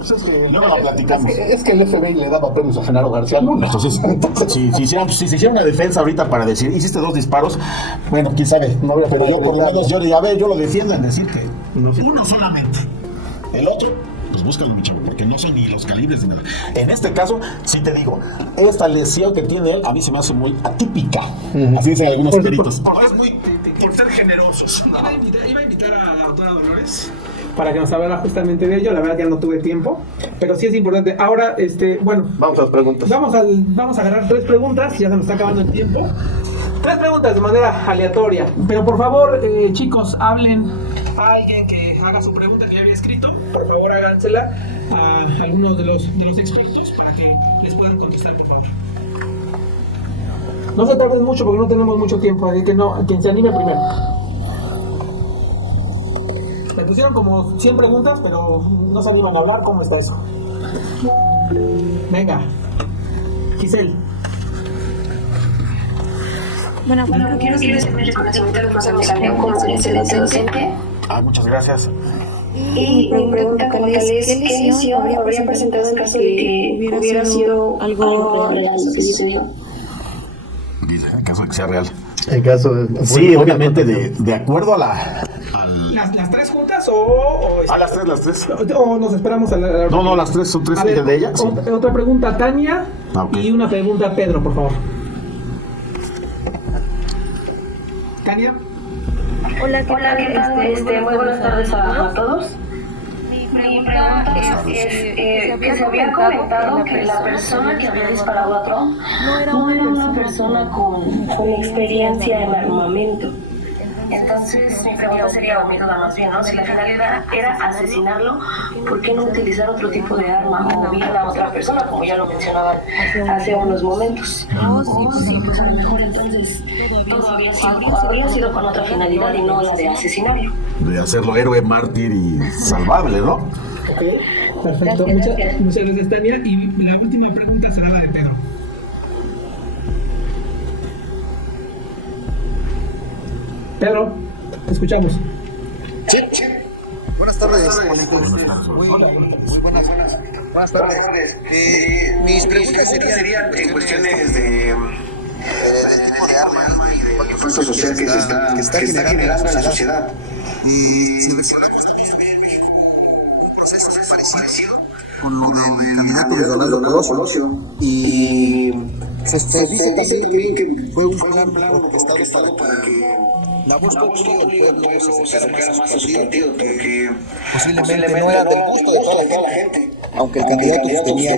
Luego lo platicamos. Es que el FBI le daba premios a Genaro García Luna. Entonces, si se hiciera una defensa ahorita para decir, hiciste 2 disparos, bueno, quién sabe, no habría, pero yo por lo menos yo lo defiendo en decir que uno solamente. El otro, pues búscalo, mi chavo, porque no son ni los calibres ni nada. En este caso, sí te digo, esta lesión que tiene él, a mí se me hace muy atípica. Así dicen algunos peritos. Por ser generosos. Iba a invitar a la doctora Dolores para que nos hablara justamente de ello. La verdad ya no tuve tiempo, pero sí es importante. Ahora, bueno, Vamos a las preguntas. vamos a agarrar 3 preguntas, ya se nos está acabando el tiempo. 3 preguntas de manera aleatoria. Pero por favor, chicos, hablen a alguien que haga su pregunta que le había escrito. Por favor, hágansela a algunos de los expertos para que les puedan contestar, por favor. No se tarden mucho porque no tenemos mucho tiempo, así que no, quien se anime primero. Me pusieron como 100 preguntas, pero no salieron a hablar. ¿Cómo está eso? Venga, Giselle. Bueno, quiero hacer mi reconocimiento de José Miguel como un excelente docente. Muchas gracias. Y mi pregunta como tal es, ¿qué lesión habría presentado en caso de que hubiera sido algo real lo que sucedió? En caso de que sea real. En caso de... Sí, obviamente, de acuerdo a ¿Las 3 juntas o las 3. o nos esperamos a la... No, las 3 son 3 A ver, de ella. Sí. Otra pregunta a Tania y una pregunta a Pedro, por favor. Tania. Hola, ¿qué tal? Muy buenas tardes a todos. Mi pregunta es que se había comentado que la persona que había disparado a Trump no era una persona con experiencia en armamento. Entonces, mi pregunta sería, o mi duda más bien, ¿no? Si la finalidad era asesinarlo, ¿por qué no utilizar otro tipo de arma o bien a otra persona, como ya lo mencionaban hace unos momentos? O si, pues a lo mejor entonces todo había sido con otra finalidad y no la de asesinarlo. De hacerlo héroe, mártir y salvable, ¿no? Ok, perfecto. Muchas gracias, Tania. Y la última pregunta será la de Pedro. Pedro, te escuchamos. Sí. Buenas tardes. Muy buenas tardes. Mis preguntas serían en cuestiones de tipo de arma y de impacto social que está generando en la sociedad. Y si menciona que está bien en México un proceso con lo del candidato de Donaldo Colosio. Y se dice también que fue un plan orquestado para que la voz popular del pueblo se acercara más a su partido, porque posiblemente no era del gusto de toda la gente, aunque el candidato tenía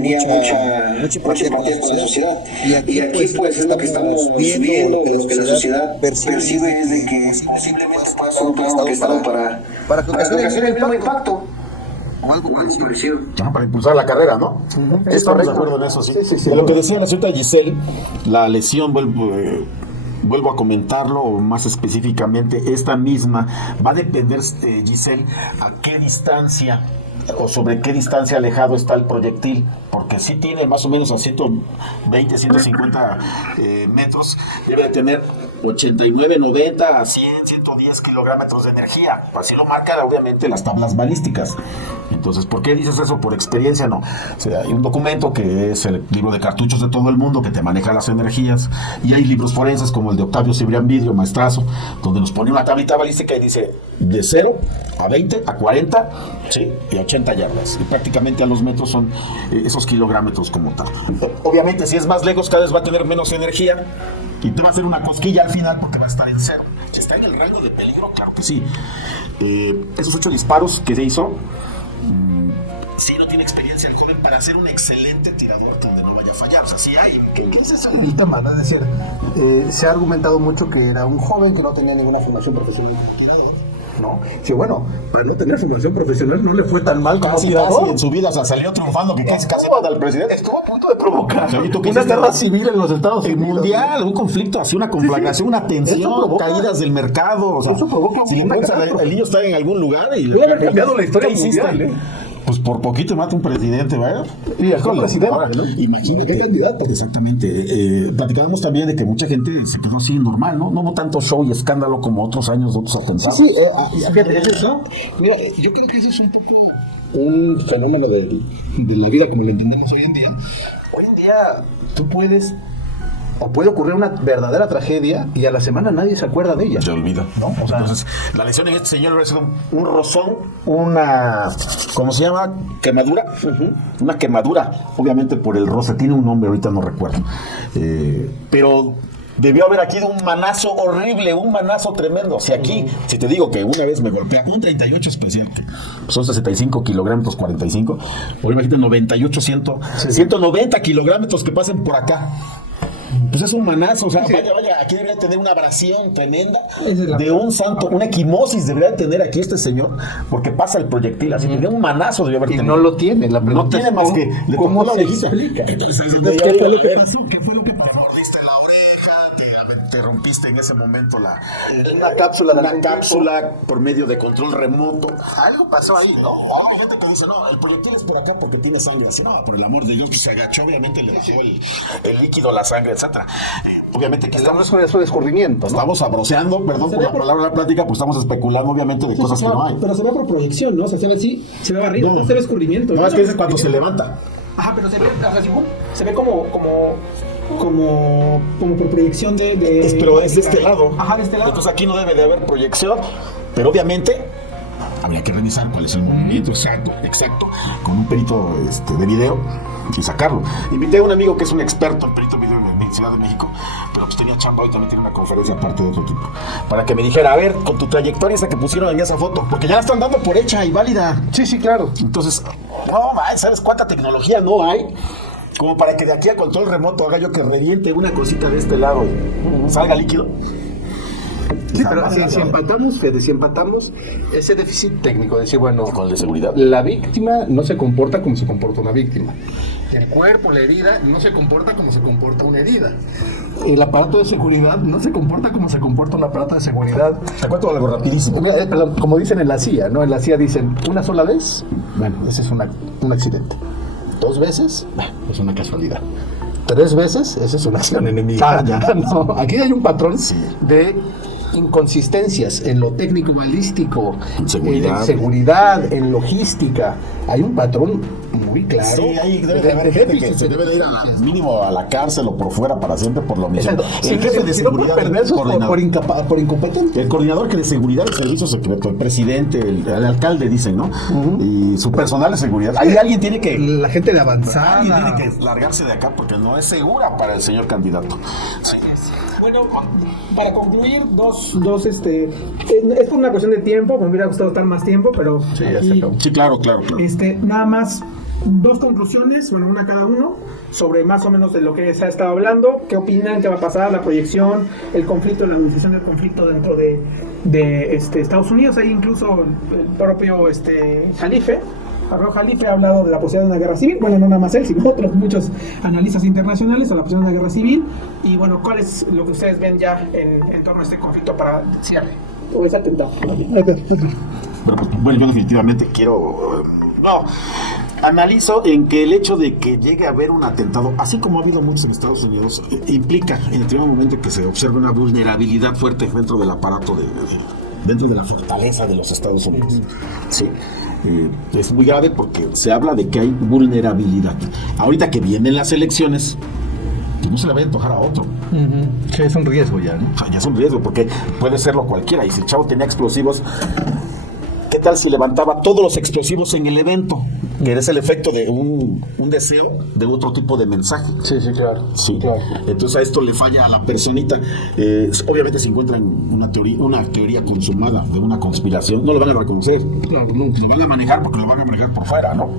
mucha importancia para la sociedad. Y aquí pues es lo que estamos viendo, lo que la sociedad percibe es de que posiblemente pueda ser un plan orquestado para que ocasione el mismo impacto. O algo parecido. Para impulsar la carrera, ¿no? Estamos de acuerdo en eso, sí. De lo que decía la señorita Giselle, la lesión, vuelvo a comentarlo, o más específicamente, esta misma va a depender, Giselle, a qué distancia o sobre qué distancia alejado está el proyectil, porque si tiene más o menos a 120, 150 metros, debe de tener 89, 90, a 100, 110 kilogramos de energía. Así lo marcan obviamente las tablas balísticas. Entonces, ¿por qué dices eso? ¿Por experiencia? No. O sea, hay un documento que es el libro de cartuchos de todo el mundo que te maneja las energías, y hay libros forenses como el de Octavio Cibrián Vidrio, maestrazo, donde nos pone una tablita balística y dice de 0 a 20, a 40, ¿sí? Y a 80 yardas. Y prácticamente a los metros son esos kilogramos como tal. Obviamente, si es más lejos, cada vez va a tener menos energía y te va a hacer una cosquilla al final porque va a estar en 0. ¿Está en el rango de peligro? Claro que sí. Esos 8 disparos que se hizo, sí no tiene experiencia el joven para ser un excelente tirador donde no vaya a fallar. O sea, sí hay. ¿Qué es eso del tema? Es decir, se ha argumentado mucho que era un joven que no tenía ninguna formación profesional como tirador, ¿no? Sí, bueno, para no tener formación profesional no le fue tan mal como tirador. Casi en su vida, o sea, salió triunfando, que casi mata al presidente. Estuvo a punto de provocar una guerra civil en los Estados Unidos. Mundial, un conflicto, así una conflagración, una tensión, caídas del mercado. O sea, eso provoca si le preguntas, el niño está en algún lugar y debe haber cambiado la historia mundial, Pues por poquito mata un presidente, ¿verdad? Y el presidente. Ahora, ¿no? Imagínate. ¿Qué candidato? Exactamente. Platicábamos también de que mucha gente se quedó así normal, ¿no? No tanto show y escándalo como otros años de otros atentados. Sí, fíjate, eso. Mira, yo creo que eso es un poco un fenómeno de la vida como lo entendemos hoy en día. Hoy en día tú puedes, o puede ocurrir una verdadera tragedia y a la semana nadie se acuerda de ella. Se olvida, ¿no? O sea, entonces, la lesión en este señor es un rozón, una, ¿cómo se llama? Quemadura. Una quemadura, obviamente por el roce. Tiene un nombre, ahorita no recuerdo. Pero debió haber aquí un manazo horrible, un manazo tremendo. Si aquí, si te digo que una vez me golpea un 38 especial, que son 65 kilogramos, 45, por imagínate 98, 190 kilogramos que pasen por acá. Pues es un manazo, o sea, vaya, aquí debería tener una abrasión tremenda de un santo, una equimosis debería tener aquí este señor, porque pasa el proyectil, así tenía un manazo debería haber tenido. No lo tiene, la pregunta no tiene más que le ¿cómo la se orejita. explica? Entonces, ¿qué fue lo que pasó? ¿Qué fue lo que pasó? Te mordiste la oreja, te rompiste en ese momento Una cápsula por medio de control remoto. Algo pasó ahí, ¿no? Hay gente que dice, no, el proyectil es por acá porque tiene sangre. Así, no, por el amor de Dios, pues se agachó, obviamente le bajó el líquido, la sangre, etcétera. Obviamente que estamos sobre su descubrimiento, ¿no? Estamos abroceando, perdón por la palabra de la plática, pues estamos especulando obviamente de cosas que no hay. Pero se ve por proyección, ¿no? O sea, se ve así, se ve barrido, no se ve escurrimiento. No, es que es cuando se levanta. Ajá, pero se ve, o sea, se ve como por proyección de pero es de este lado. Ajá, de este lado. Entonces aquí no debe de haber proyección, pero obviamente habría que revisar cuál es el movimiento exacto, con un perito de video y sacarlo. Invité a un amigo que es un experto en perito video en la Ciudad de México, pero pues tenía chamba y también tiene una conferencia aparte de otro tipo, para que me dijera, a ver, con tu trayectoria esa que pusieron en esa foto, porque ya la están dando por hecha y válida. Sí, claro. Entonces, no, ¿sabes cuánta tecnología no hay? Como para que de aquí a control remoto haga yo que reviente una cosita de este lado y salga líquido. Sí, pero si empatamos ese déficit técnico, de decir, bueno, con el de seguridad, la víctima no se comporta como se comporta una víctima. El cuerpo, la herida, no se comporta como se comporta una herida. El aparato de seguridad no se comporta como se comporta un aparato de seguridad. Te cuento algo rapidísimo. Mira, perdón, como dicen en la CIA, ¿no? En la CIA dicen, una sola vez, bueno, ese es un accidente. 2 veces, es una casualidad. 3 veces, esa es una acción enemiga. No, aquí hay un patrón de inconsistencias en lo técnico balístico, en seguridad, en logística. Hay un patrón Uy, claro. Sí, ahí debe de haber gente que se debe de ir mínimo a la cárcel o por fuera para siempre por lo mismo. El jefe de seguridad, por incompetente. el coordinador que de seguridad del servicio secreto, el presidente, el alcalde dicen, ¿no? Y su personal de seguridad. Ahí alguien tiene que La gente de avanzada. alguien tiene que largarse de acá porque no es segura para el señor candidato. Sí. Bueno, para concluir, es por una cuestión de tiempo, me hubiera gustado estar más tiempo, pero aquí, Sí, claro. nada más 2 conclusiones, bueno, una cada uno, sobre más o menos de lo que se ha estado hablando, qué opinan, qué va a pasar, la proyección, el conflicto, la agudización del conflicto dentro de Estados Unidos. Ahí incluso el propio Jalife, Arroyo Jalife, ha hablado de la posibilidad de una guerra civil. Bueno, no nada más él, sino otros muchos analistas internacionales, o la posibilidad de una guerra civil. Y bueno, ¿cuál es lo que ustedes ven ya en torno a este conflicto para cierre? O ese atentado. Bueno, yo definitivamente quiero... No, analizo en que el hecho de que llegue a haber un atentado, así como ha habido muchos en Estados Unidos, implica en el primer momento que se observe una vulnerabilidad fuerte dentro del aparato, dentro de la fortaleza de los Estados Unidos. Sí. Es muy grave porque se habla de que hay vulnerabilidad. Ahorita que vienen las elecciones, pues no se le va a antojar a otro. Sí, es un riesgo ya, ¿no? O sea, ya es un riesgo porque puede serlo cualquiera. Y si el chavo tenía explosivos, ¿qué tal si levantaba todos los explosivos en el evento? Que es el efecto de un deseo de otro tipo de mensaje. Sí, claro. Sí. Claro. Entonces a esto le falla a la personita. Obviamente si encuentran una teoría consumada de una conspiración, no lo van a reconocer. Claro, nunca. Lo van a manejar porque lo van a manejar por fuera, ¿no?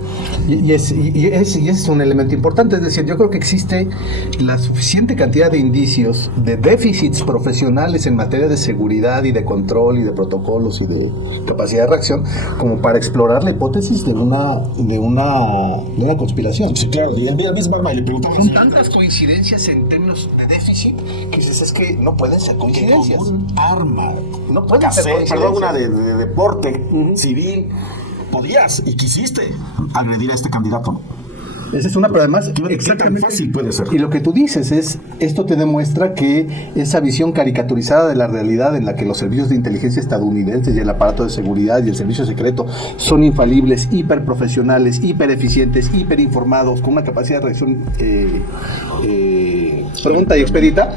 Y ese es un elemento importante, es decir, yo creo que existe la suficiente cantidad de indicios de déficits profesionales en materia de seguridad y de control y de protocolos y de capacidad de reacción como para explorar la hipótesis de una conspiración. Sí, claro. Y el mismo arma y le preguntamos. Son tantas coincidencias en términos de déficit que dices, es que no pueden ser coincidencias. Un arma. No pueden ser coincidencias. Perdón, una de deporte civil. Podías y quisiste agredir a este candidato. Esa es una, pero además, ¿Qué tan fácil puede ser? Y lo que tú dices es, esto te demuestra que esa visión caricaturizada de la realidad en la que los servicios de inteligencia estadounidenses y el aparato de seguridad y el servicio secreto son infalibles, hiperprofesionales, hipereficientes, hiperinformados, con una capacidad de reacción pronta y expedita,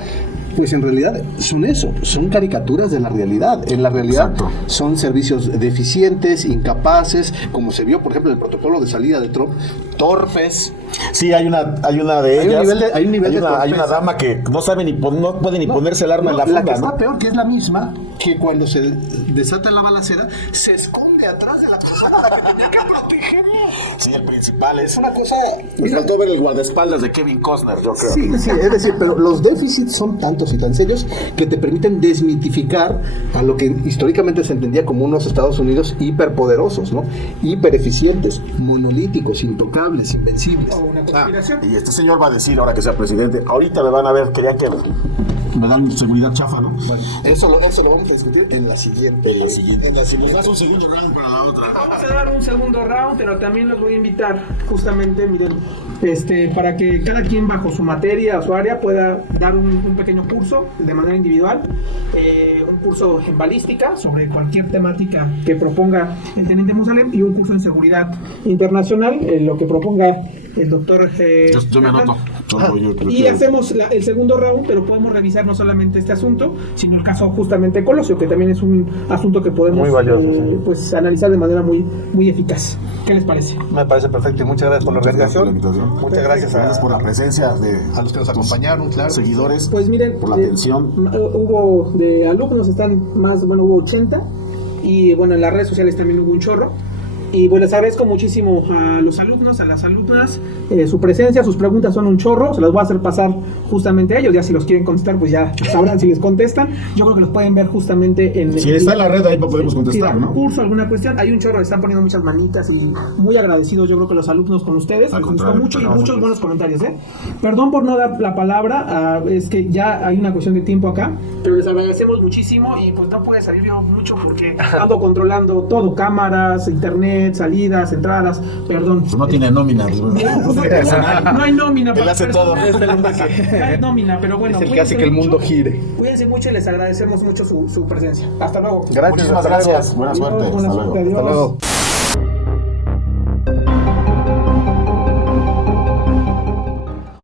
pues en realidad son eso, son caricaturas de la realidad. En la realidad Exacto. son servicios deficientes, incapaces, como se vio, por ejemplo, en el protocolo de salida de Trump, torpes. Sí, hay una de ellas. Hay una dama que no sabe no puede ni ponerse el arma en la funda, que está ¿no? peor, que es la misma que cuando se desata la balacera, se esconde atrás de la persona que tiene que proteger. Sí, el principal es Una cosa... Me faltó ver el guardaespaldas de Kevin Costner, yo creo. Sí, es decir, pero los déficits son tantos y tan serios que te permiten desmitificar a lo que históricamente se entendía como unos Estados Unidos hiperpoderosos, ¿no? Hipereficientes, monolíticos, intocables, invencibles. O una conspiración. Y este señor va a decir, ahora que sea presidente, ahorita me van a ver, querían que me dan seguridad chafa, ¿no? Bueno, eso lo vamos a discutir en la siguiente. Nos das un segundo round para la otra. Vamos a dar un segundo round, pero también los voy a invitar justamente, miren, para que cada quien bajo su materia o su área pueda dar un pequeño curso de manera individual, un curso en balística sobre cualquier temática que proponga el teniente Musalem y un curso en seguridad internacional, lo que proponga el doctor Yo me anoto. y hacemos el segundo round, pero podemos revisar no solamente este asunto, sino el caso justamente Colosio, que también es un asunto que podemos Muy valioso, sí. pues analizar de manera muy, muy eficaz. ¿Qué les parece? Me parece perfecto y muchas gracias por la organización. Muchas gracias Gracias por la presencia a los que nos acompañaron, claro. Seguidores, Pues miren, por la atención. Hubo de alumnos, hubo 80, y bueno, en las redes sociales también hubo un chorro. Y bueno, les agradezco muchísimo a los alumnos, a las alumnas, su presencia, sus preguntas son un chorro, se las voy a hacer pasar justamente a ellos, ya si los quieren contestar, pues ya sabrán si les contestan. Yo creo que los pueden ver justamente en... Si está en la red, ahí no podemos contestar, ¿no? Curso, alguna cuestión, hay un chorro, le están poniendo muchas manitas y muy agradecidos yo creo que los alumnos con ustedes, les gustó mucho y muchos buenos comentarios, Perdón por no dar la palabra, es que ya hay una cuestión de tiempo acá, pero les agradecemos muchísimo y pues no puede salir yo mucho porque ando controlando todo, cámaras, internet, salidas, entradas, perdón. No tiene nómina. No hay nómina. Él hace todo. No hay nómina, pero bueno. Es el que hace que el mundo gire. Cuídense mucho y les agradecemos mucho su presencia. Hasta luego. Muchísimas gracias. Buena suerte. Buena suerte. Hasta luego. Adiós. Hasta luego.